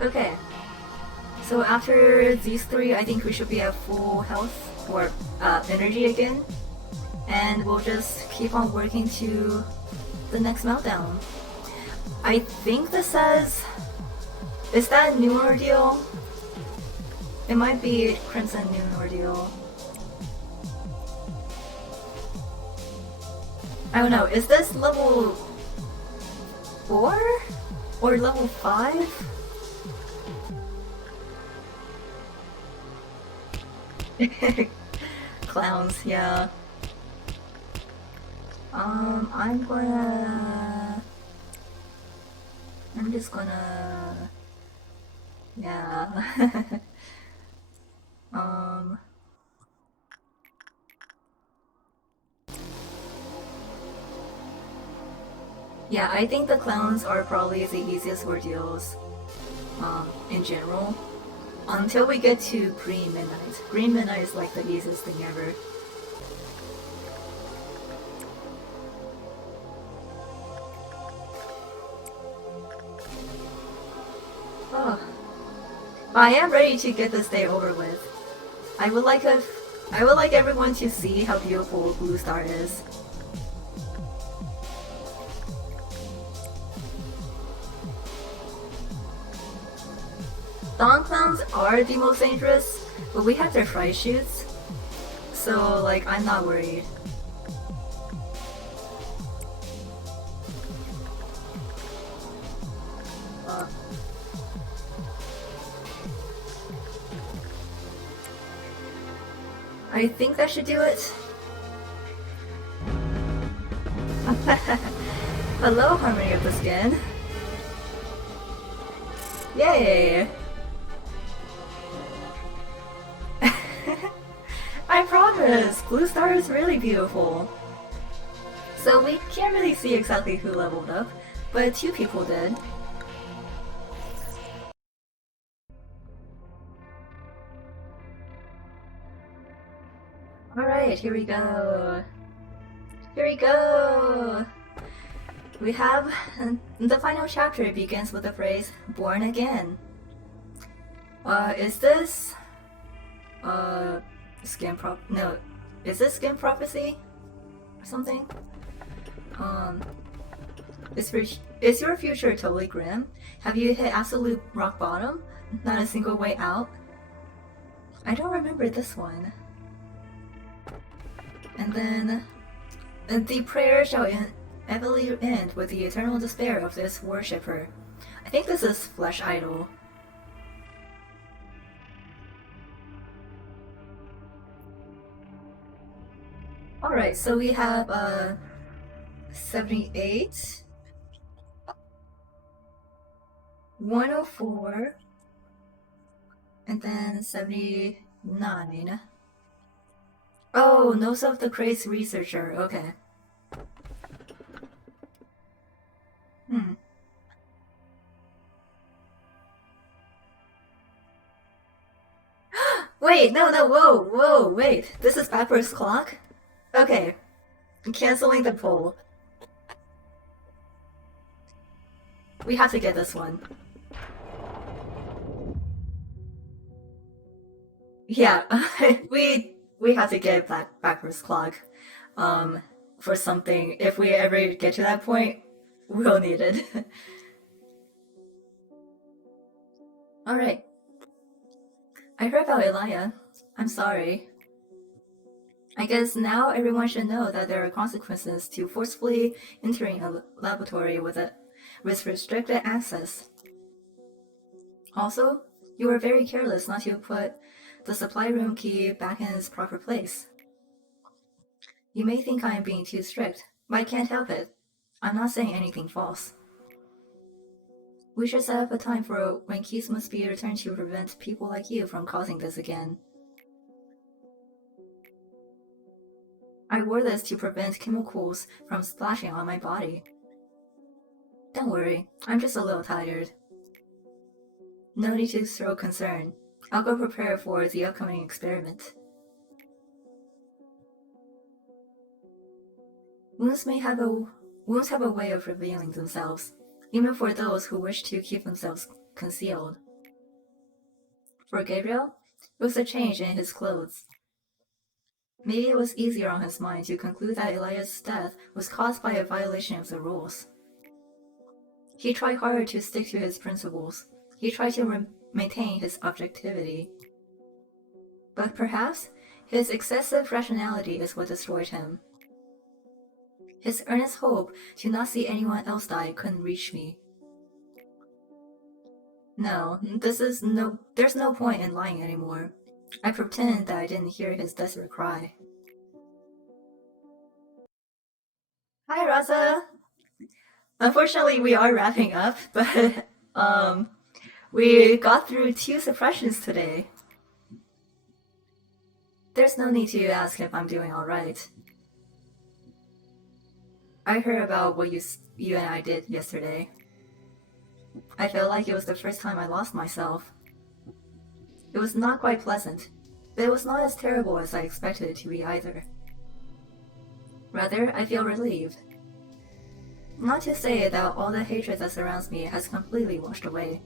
Okay. So after these three, I think we should be at full health or energy again. And we'll just keep on working to the next meltdown. I think this says... Is that New Ordeal? It might be Crimson New Ordeal. I don't know, is this level 4? Or level 5? Clowns, yeah. I'm just gonna... Yeah. Yeah, I think the clowns are probably the easiest ordeals, in general. Until we get to Green Midnight. Green Midnight is like the easiest thing ever. Oh. I am ready to get this day over with. I would like everyone to see how beautiful Blue Star is. Dawn Clowns are the most dangerous, but we have their fry shoots, so like I'm not worried. I think that should do it. Hello, Harmony of the Skin. Yay! I promise! Blue Star is really beautiful. So we can't really see exactly who leveled up, but 2 people did. Alright, here we go. Here we go! We have... the final chapter begins with the phrase, "Born again." Is this... Skin Prop... No. Is this Skin Prophecy? Or something? Is your future totally grim? Have you hit absolute rock bottom? Not a single way out? I don't remember this one. And then... the prayer shall inevitably end with the eternal despair of this worshipper. I think this is Flesh Idol. Alright, so we have 78, 104, and then 79. Oh, Nose of the Crazed Researcher, okay. Wait, no, whoa, wait. This is backwards clock? Okay. I'm canceling the poll. We have to get this one. Yeah, we have to get backwards clock. For something. If we ever get to that point, we'll need it. Alright. I heard about Elia. I'm sorry. I guess now everyone should know that there are consequences to forcefully entering a laboratory with restricted access. Also, you were very careless not to put the supply room key back in its proper place. You may think I am being too strict, but I can't help it. I'm not saying anything false. We should set up a time for when keys must be returned to prevent people like you from causing this again. I wore this to prevent chemicals from splashing on my body. Don't worry, I'm just a little tired. No need to show concern. I'll go prepare for the upcoming experiment. Wounds have a way of revealing themselves, even for those who wish to keep themselves concealed. For Gabriel, it was a change in his clothes. Maybe it was easier on his mind to conclude that Elias' death was caused by a violation of the rules. He tried hard to stick to his principles. He tried to maintain his objectivity. But perhaps his excessive rationality is what destroyed him. His earnest hope to not see anyone else die couldn't reach me. No, there's no point in lying anymore. I pretend that I didn't hear his desperate cry. Hi, Raza! Unfortunately, we are wrapping up, but we got through 2 suppressions today. There's no need to ask if I'm doing alright. I heard about what you and I did yesterday. I felt like it was the first time I lost myself. It was not quite pleasant, but it was not as terrible as I expected it to be either. Rather, I feel relieved. Not to say that all the hatred that surrounds me has completely washed away.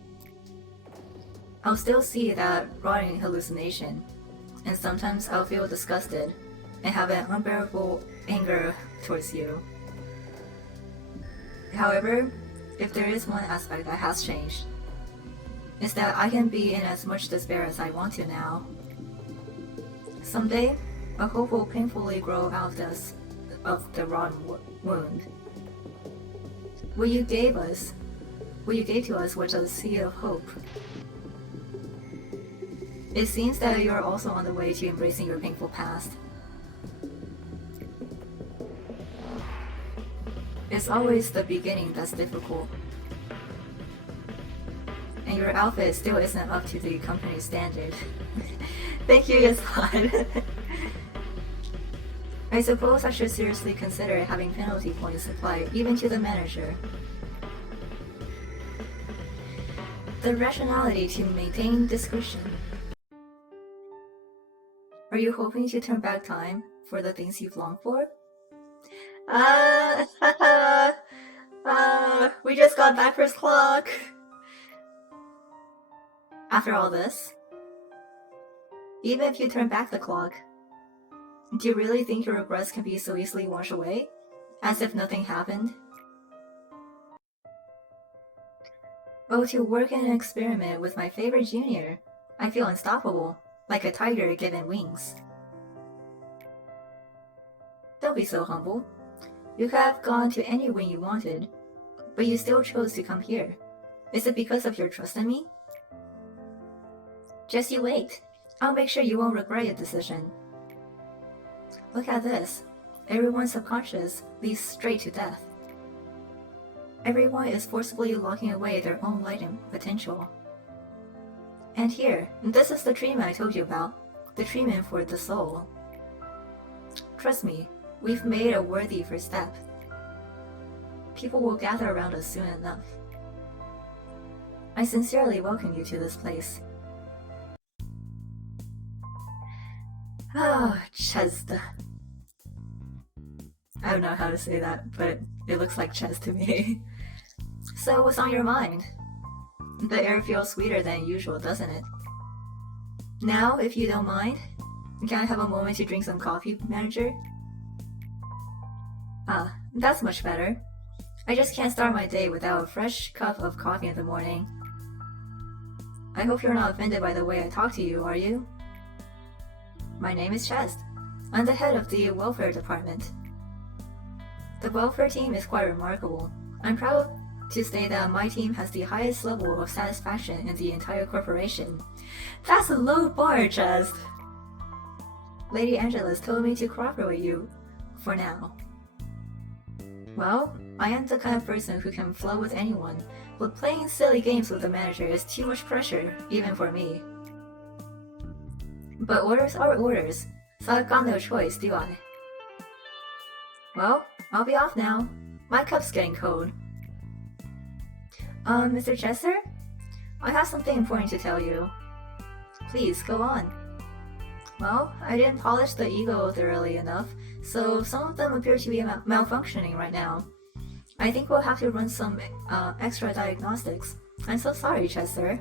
I'll still see that rotting hallucination, and sometimes I'll feel disgusted and have an unbearable anger towards you. However, if there is one aspect that has changed, it's that I can be in as much despair as I want to now. Someday, a hope will painfully grow out of the rotten wound. What you gave to us was a seed of hope. It seems that you are also on the way to embracing your painful past. It's always the beginning that's difficult. And your outfit still isn't up to the company's standard. Thank you, Yasan. I suppose I should seriously consider having penalty points applied even to the manager. The rationality to maintain discretion. Are you hoping to turn back time for the things you've longed for? We just got backwards clock. After all this, even if you turn back the clock, do you really think your regrets can be so easily washed away? As if nothing happened? Oh, to work in an experiment with my favorite junior, I feel unstoppable, like a tiger given wings. Don't be so humble. You could have gone to any wing you wanted, but you still chose to come here. Is it because of your trust in me? Just you wait. I'll make sure you won't regret your decision. Look at this. Everyone's subconscious leads straight to death. Everyone is forcibly locking away their own light and potential. And here, this is the treatment I told you about. The treatment for the soul. Trust me, we've made a worthy first step. People will gather around us soon enough. I sincerely welcome you to this place. Chest. I don't know how to say that, but it looks like chest to me. So what's on your mind? The air feels sweeter than usual, doesn't it? Now, if you don't mind, can I have a moment to drink some coffee, manager? Ah, that's much better. I just can't start my day without a fresh cup of coffee in the morning. I hope you're not offended by the way I talk to you, are you? My name is Chest. I'm the head of the welfare department. The welfare team is quite remarkable. I'm proud to say that my team has the highest level of satisfaction in the entire corporation. That's a low bar, Chest. Lady Angela's told me to cooperate with you, for now. Well, I am the kind of person who can flow with anyone, but playing silly games with the manager is too much pressure, even for me. But orders are orders, so I've got no choice, do I? Well, I'll be off now. My cup's getting cold. Mr. Chester? I have something important to tell you. Please, go on. Well, I didn't polish the ego thoroughly enough, so some of them appear to be malfunctioning right now. I think we'll have to run some extra diagnostics. I'm so sorry, Chester.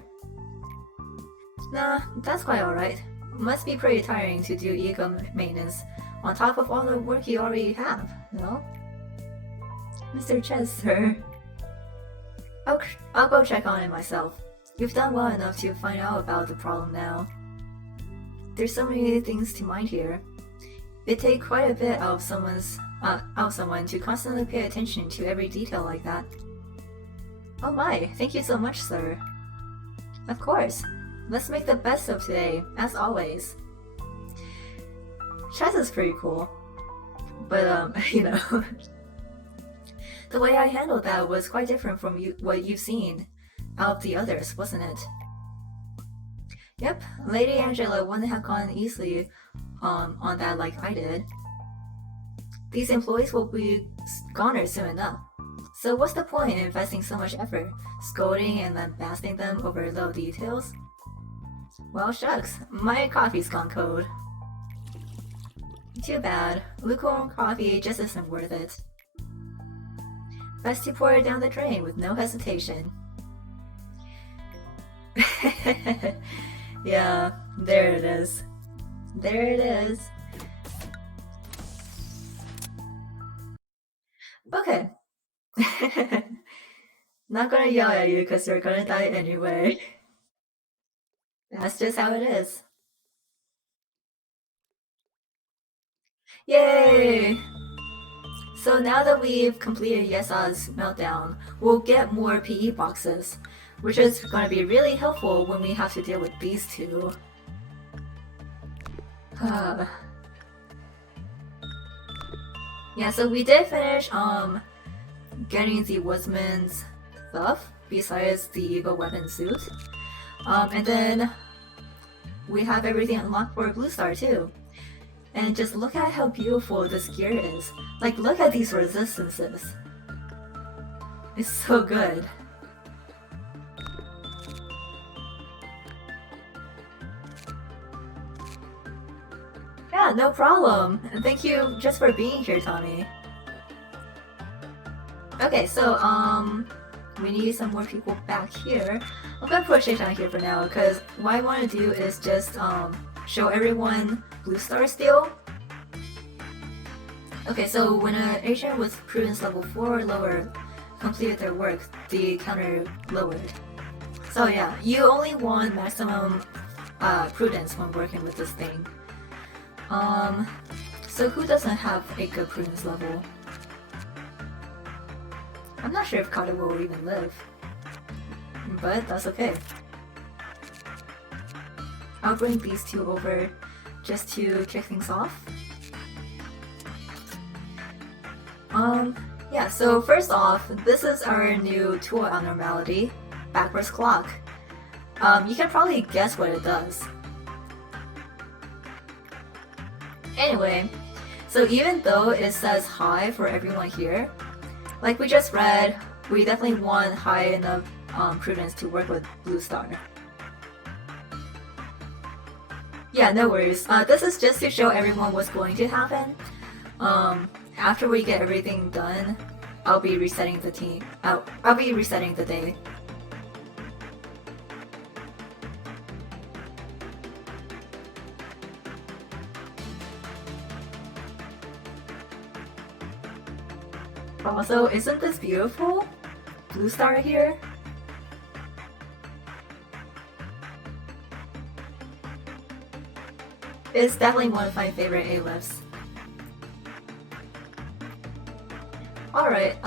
Nah, that's quite alright. Must be pretty tiring to do ego maintenance, on top of all the work you already have, no? Mr. Chester... I'll go check on it myself. You've done well enough to find out about the problem now. There's so many things to mind here. It takes quite a bit of someone to constantly pay attention to every detail like that. Oh my, thank you so much, sir. Of course. Let's make the best of today, as always. Chess is pretty cool. But, you know... The way I handled that was quite different from what you've seen out of the others, wasn't it? Yep, Lady Angela wouldn't have gone easily on that like I did. These employees will be goner soon enough. So what's the point in investing so much effort, scolding and then basting them over little details? Well, shucks, my coffee's gone cold. Too bad, lukewarm coffee just isn't worth it. Best to pour it down the drain with no hesitation. Yeah, there it is. There it is. Okay. Not gonna yell at you because you're gonna die anyway. That's just how it is. Yay! So now that we've completed Yesa's meltdown, we'll get more PE boxes, which is going to be really helpful when we have to deal with these two. Yeah, so we did finish getting the woodsman's stuff, besides the eagle weapon suit. And then we have everything unlocked for Blue Star too. And just look at how beautiful this gear is. Like, look at these resistances. It's so good. Yeah, no problem. And thank you just for being here, Tommy. Okay, so, we need some more people back here. I'm gonna put Shay down here for now, because what I want to do is just, show everyone Blue Star Steel. Okay, so when an agent with prudence level 4 or lower completed their work, the counter lowered. So yeah, you only want maximum prudence when working with this thing. So who doesn't have a good prudence level? I'm not sure if Kata will even live, but that's okay. I'll bring these two over just to kick things off. Yeah, so first off, this is our new tool abnormality, backwards clock. You can probably guess what it does. Anyway, so even though it says high for everyone here, like we just read, we definitely want high enough prudence to work with Blue Star. Yeah, no worries. This is just to show everyone what's going to happen. After we get everything done, I'll be resetting the team. I'll be resetting the day. Also, isn't this beautiful? Blue star here? It's definitely one of my favorite A-lifts. Alright,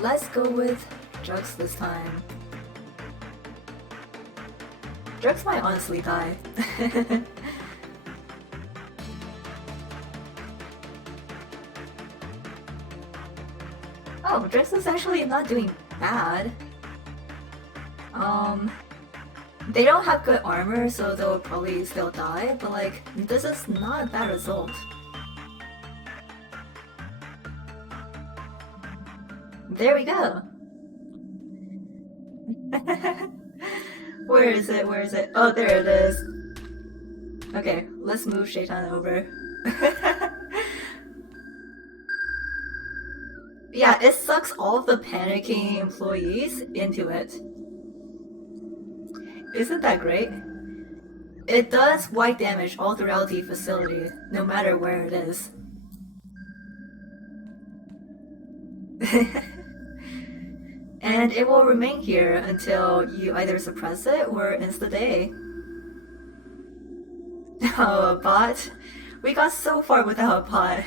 let's go with Drugs this time. Drugs might honestly die. Oh, Drugs is actually not doing bad. They don't have good armor, so they'll probably still die, but like, this is not a bad result. There we go! Where is it? Where is it? Oh, there it is. Okay, let's move Shaitan over. Yeah, it sucks all of the panicking employees into it. Isn't that great? It does wide damage all throughout the facility, no matter where it is. And it will remain here until you either suppress it or ends the day. Oh, a bot? We got so far without a bot.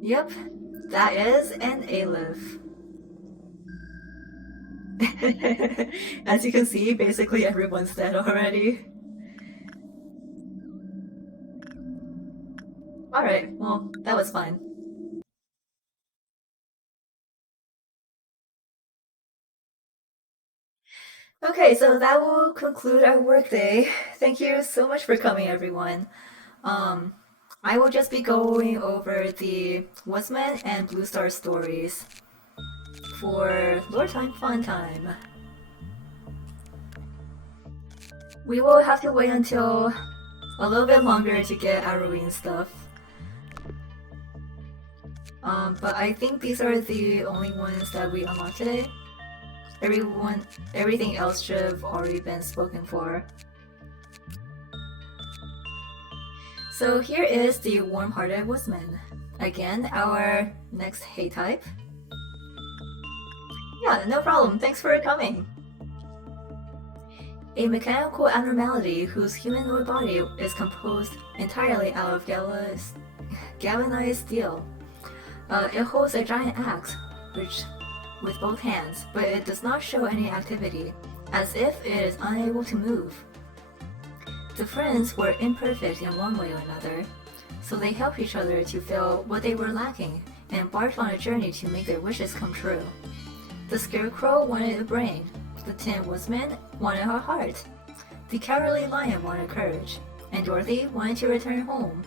Yep, that is an A-lift. As you can see, basically everyone's dead already. Alright, well, that was fun. Okay, so that will conclude our workday. Thank you so much for coming, everyone. I will just be going over the Woodsman and Blue Star stories for Lore Time Fun Time. We will have to wait until a little bit longer to get Halloween stuff. But I think these are the only ones that we unlocked today. Everything else should have already been spoken for. So here is the Warm-Hearted Woodsman. Again, our next hate type. Yeah, no problem. Thanks for coming. A mechanical abnormality whose humanoid body is composed entirely out of galvanized steel. It holds a giant axe, with both hands, but it does not show any activity, as if it is unable to move. The friends were imperfect in one way or another, so they helped each other to fill what they were lacking and embarked on a journey to make their wishes come true. The Scarecrow wanted a brain, the Tin Woodsman wanted her heart, the Cowardly Lion wanted courage, and Dorothy wanted to return home.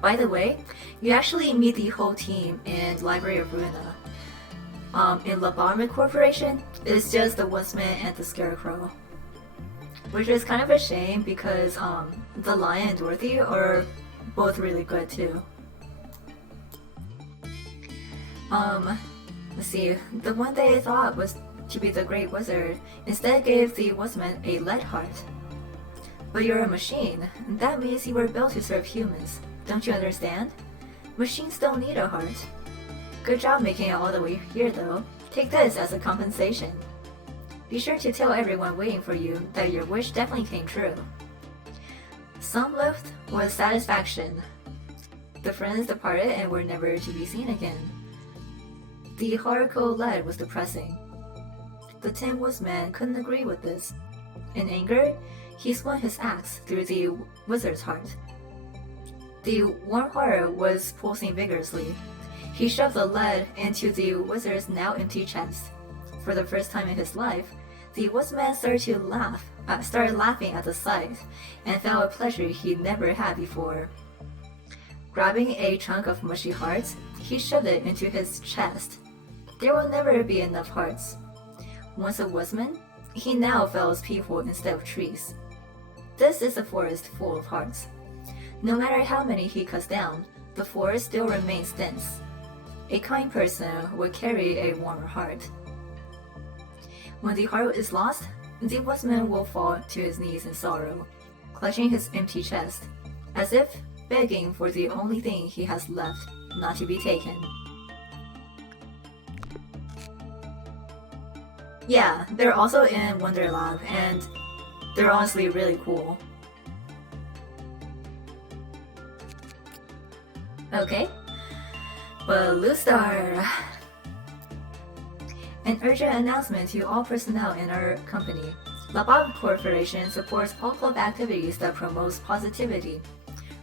By the way, you actually meet the whole team in Library of Ruina. In Lobotomy Corporation, it's just the Woodsman and the Scarecrow. Which is kind of a shame because the Lion and Dorothy are both really good too. Let's see, the one they thought was to be the Great Wizard instead gave the Woodsman a lead heart. But you're a machine, and that means you were built to serve humans. Don't you understand? Machines don't need a heart. Good job making it all the way here though. Take this as a compensation. Be sure to tell everyone waiting for you that your wish definitely came true. Some left was satisfaction. The friends departed and were never to be seen again. The horrible lead was depressing. The Tin Woodsman couldn't agree with this. In anger, he swung his axe through the wizard's heart. The warm heart was pulsing vigorously. He shoved the lead into the wizard's now empty chest. For the first time in his life, the Woodsman started laughing at the sight, and felt a pleasure he'd never had before. Grabbing a chunk of mushy hearts, he shoved it into his chest. There will never be enough hearts. Once a Woodsman, he now fells people instead of trees. This is a forest full of hearts. No matter how many he cuts down, the forest still remains dense. A kind person would carry a warmer heart. When the heart is lost, the woodsman will fall to his knees in sorrow, clutching his empty chest, as if begging for the only thing he has left not to be taken. Yeah, they're also in Wonderlab, and they're honestly really cool. Okay, Blue Star. An urgent announcement to all personnel in our company. Lobotomy Corporation supports all club activities that promotes positivity.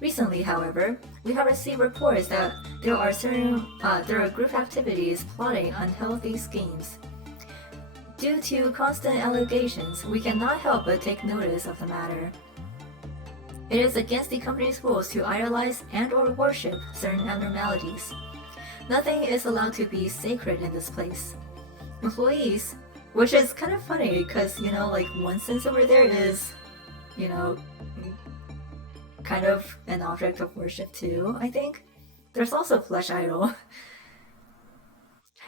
Recently, however, we have received reports that there are group activities plotting unhealthy schemes. Due to constant allegations, we cannot help but take notice of the matter. It is against the company's rules to idolize and/or worship certain abnormalities. Nothing is allowed to be sacred in this place. Employees, which is kind of funny because, like one sense over there is, kind of an object of worship too, I think. There's also Flesh Idol.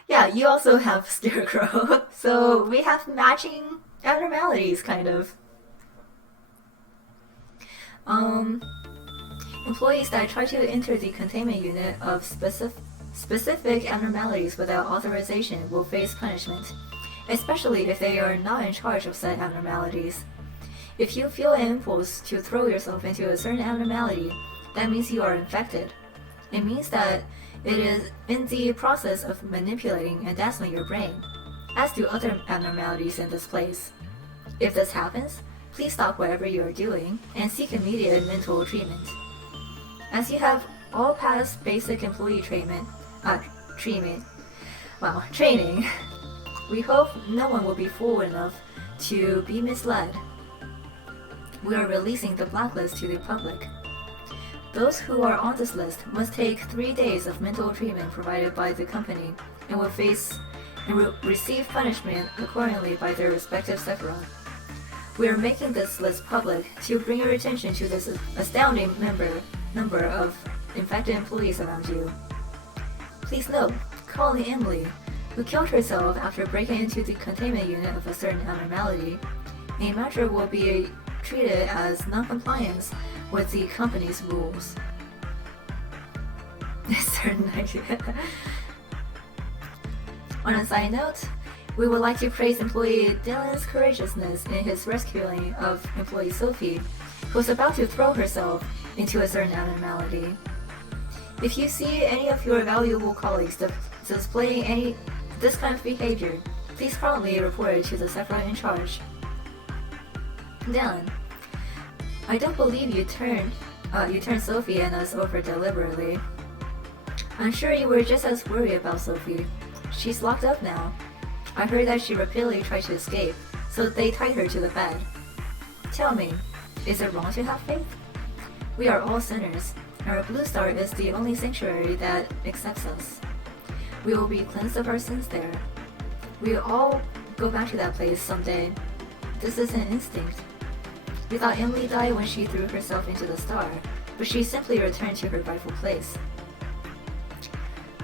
Yeah, you also have Scarecrow, so we have matching abnormalities, kind of. Employees that try to enter the containment unit of specific abnormalities without authorization will face punishment, especially if they are not in charge of said abnormalities. If you feel an impulse to throw yourself into a certain abnormality, that means you are infected. It means that it is in the process of manipulating and dazzling your brain, as do other abnormalities in this place. If this happens, please stop whatever you are doing and seek immediate mental treatment. As you have all passed basic employee training, we hope no one will be fool enough to be misled. We are releasing the blacklist to the public. Those who are on this list must take 3 days of mental treatment provided by the company and will receive punishment accordingly by their respective sephora. We are making this list public to bring your attention to this astounding number of infected employees around you. Please note, calling Emily, who killed herself after breaking into the containment unit of a certain abnormality, a matter will be treated as non-compliance with the company's rules. On a side note, we would like to praise employee Dylan's courageousness in his rescuing of employee Sophie, who was about to throw herself into a certain abnormality. If you see any of your valuable colleagues displaying this kind of behavior, please promptly report it to the sephora in charge. Dylan, I don't believe you turned Sophie and us over deliberately. I'm sure you were just as worried about Sophie. She's locked up now. I heard that she repeatedly tried to escape, so they tied her to the bed. Tell me, is it wrong to have faith? We are all sinners. Our Blue Star is the only sanctuary that accepts us. We will be cleansed of our sins there. We will all go back to that place someday. This is an instinct. We thought Emily died when she threw herself into the star, but she simply returned to her rightful place.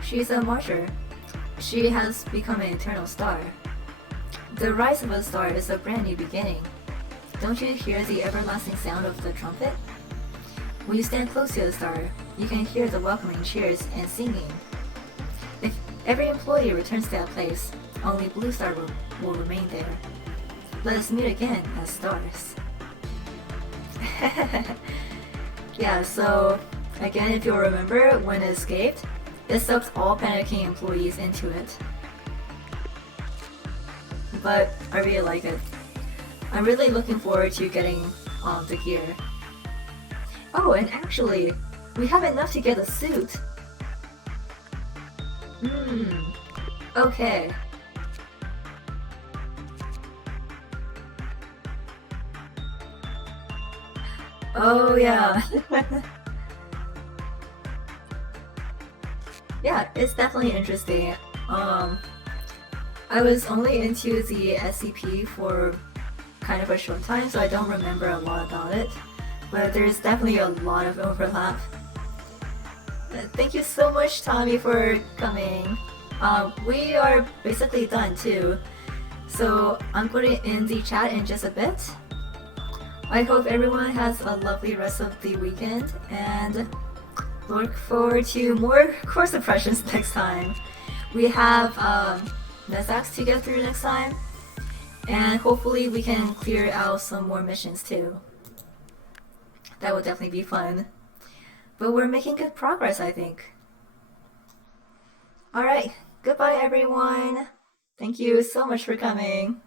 She is a martyr. She has become an eternal star. The rise of a star is a brand new beginning. Don't you hear the everlasting sound of the trumpet? When you stand close to the star, you can hear the welcoming cheers and singing. If every employee returns to that place, only Blue Star will remain there. Let us meet again as stars. Yeah, so again, if you'll remember, when it escaped, it sucked all panicking employees into it. But I really like it. I'm really looking forward to getting the gear. Oh, and actually, we have enough to get a suit. Okay. Oh yeah. Yeah, it's definitely interesting. I was only into the SCP for kind of a short time, so I don't remember a lot about it. but there's definitely a lot of overlap. Thank you so much, Tommy, for coming. We are basically done too, so I'm putting in the chat in just a bit. I hope everyone has a lovely rest of the weekend and look forward to more course impressions next time. We have Nezax to get through next time, and hopefully we can clear out some more missions too. That would definitely be fun. But we're making good progress, I think. Alright, goodbye everyone. Thank you so much for coming.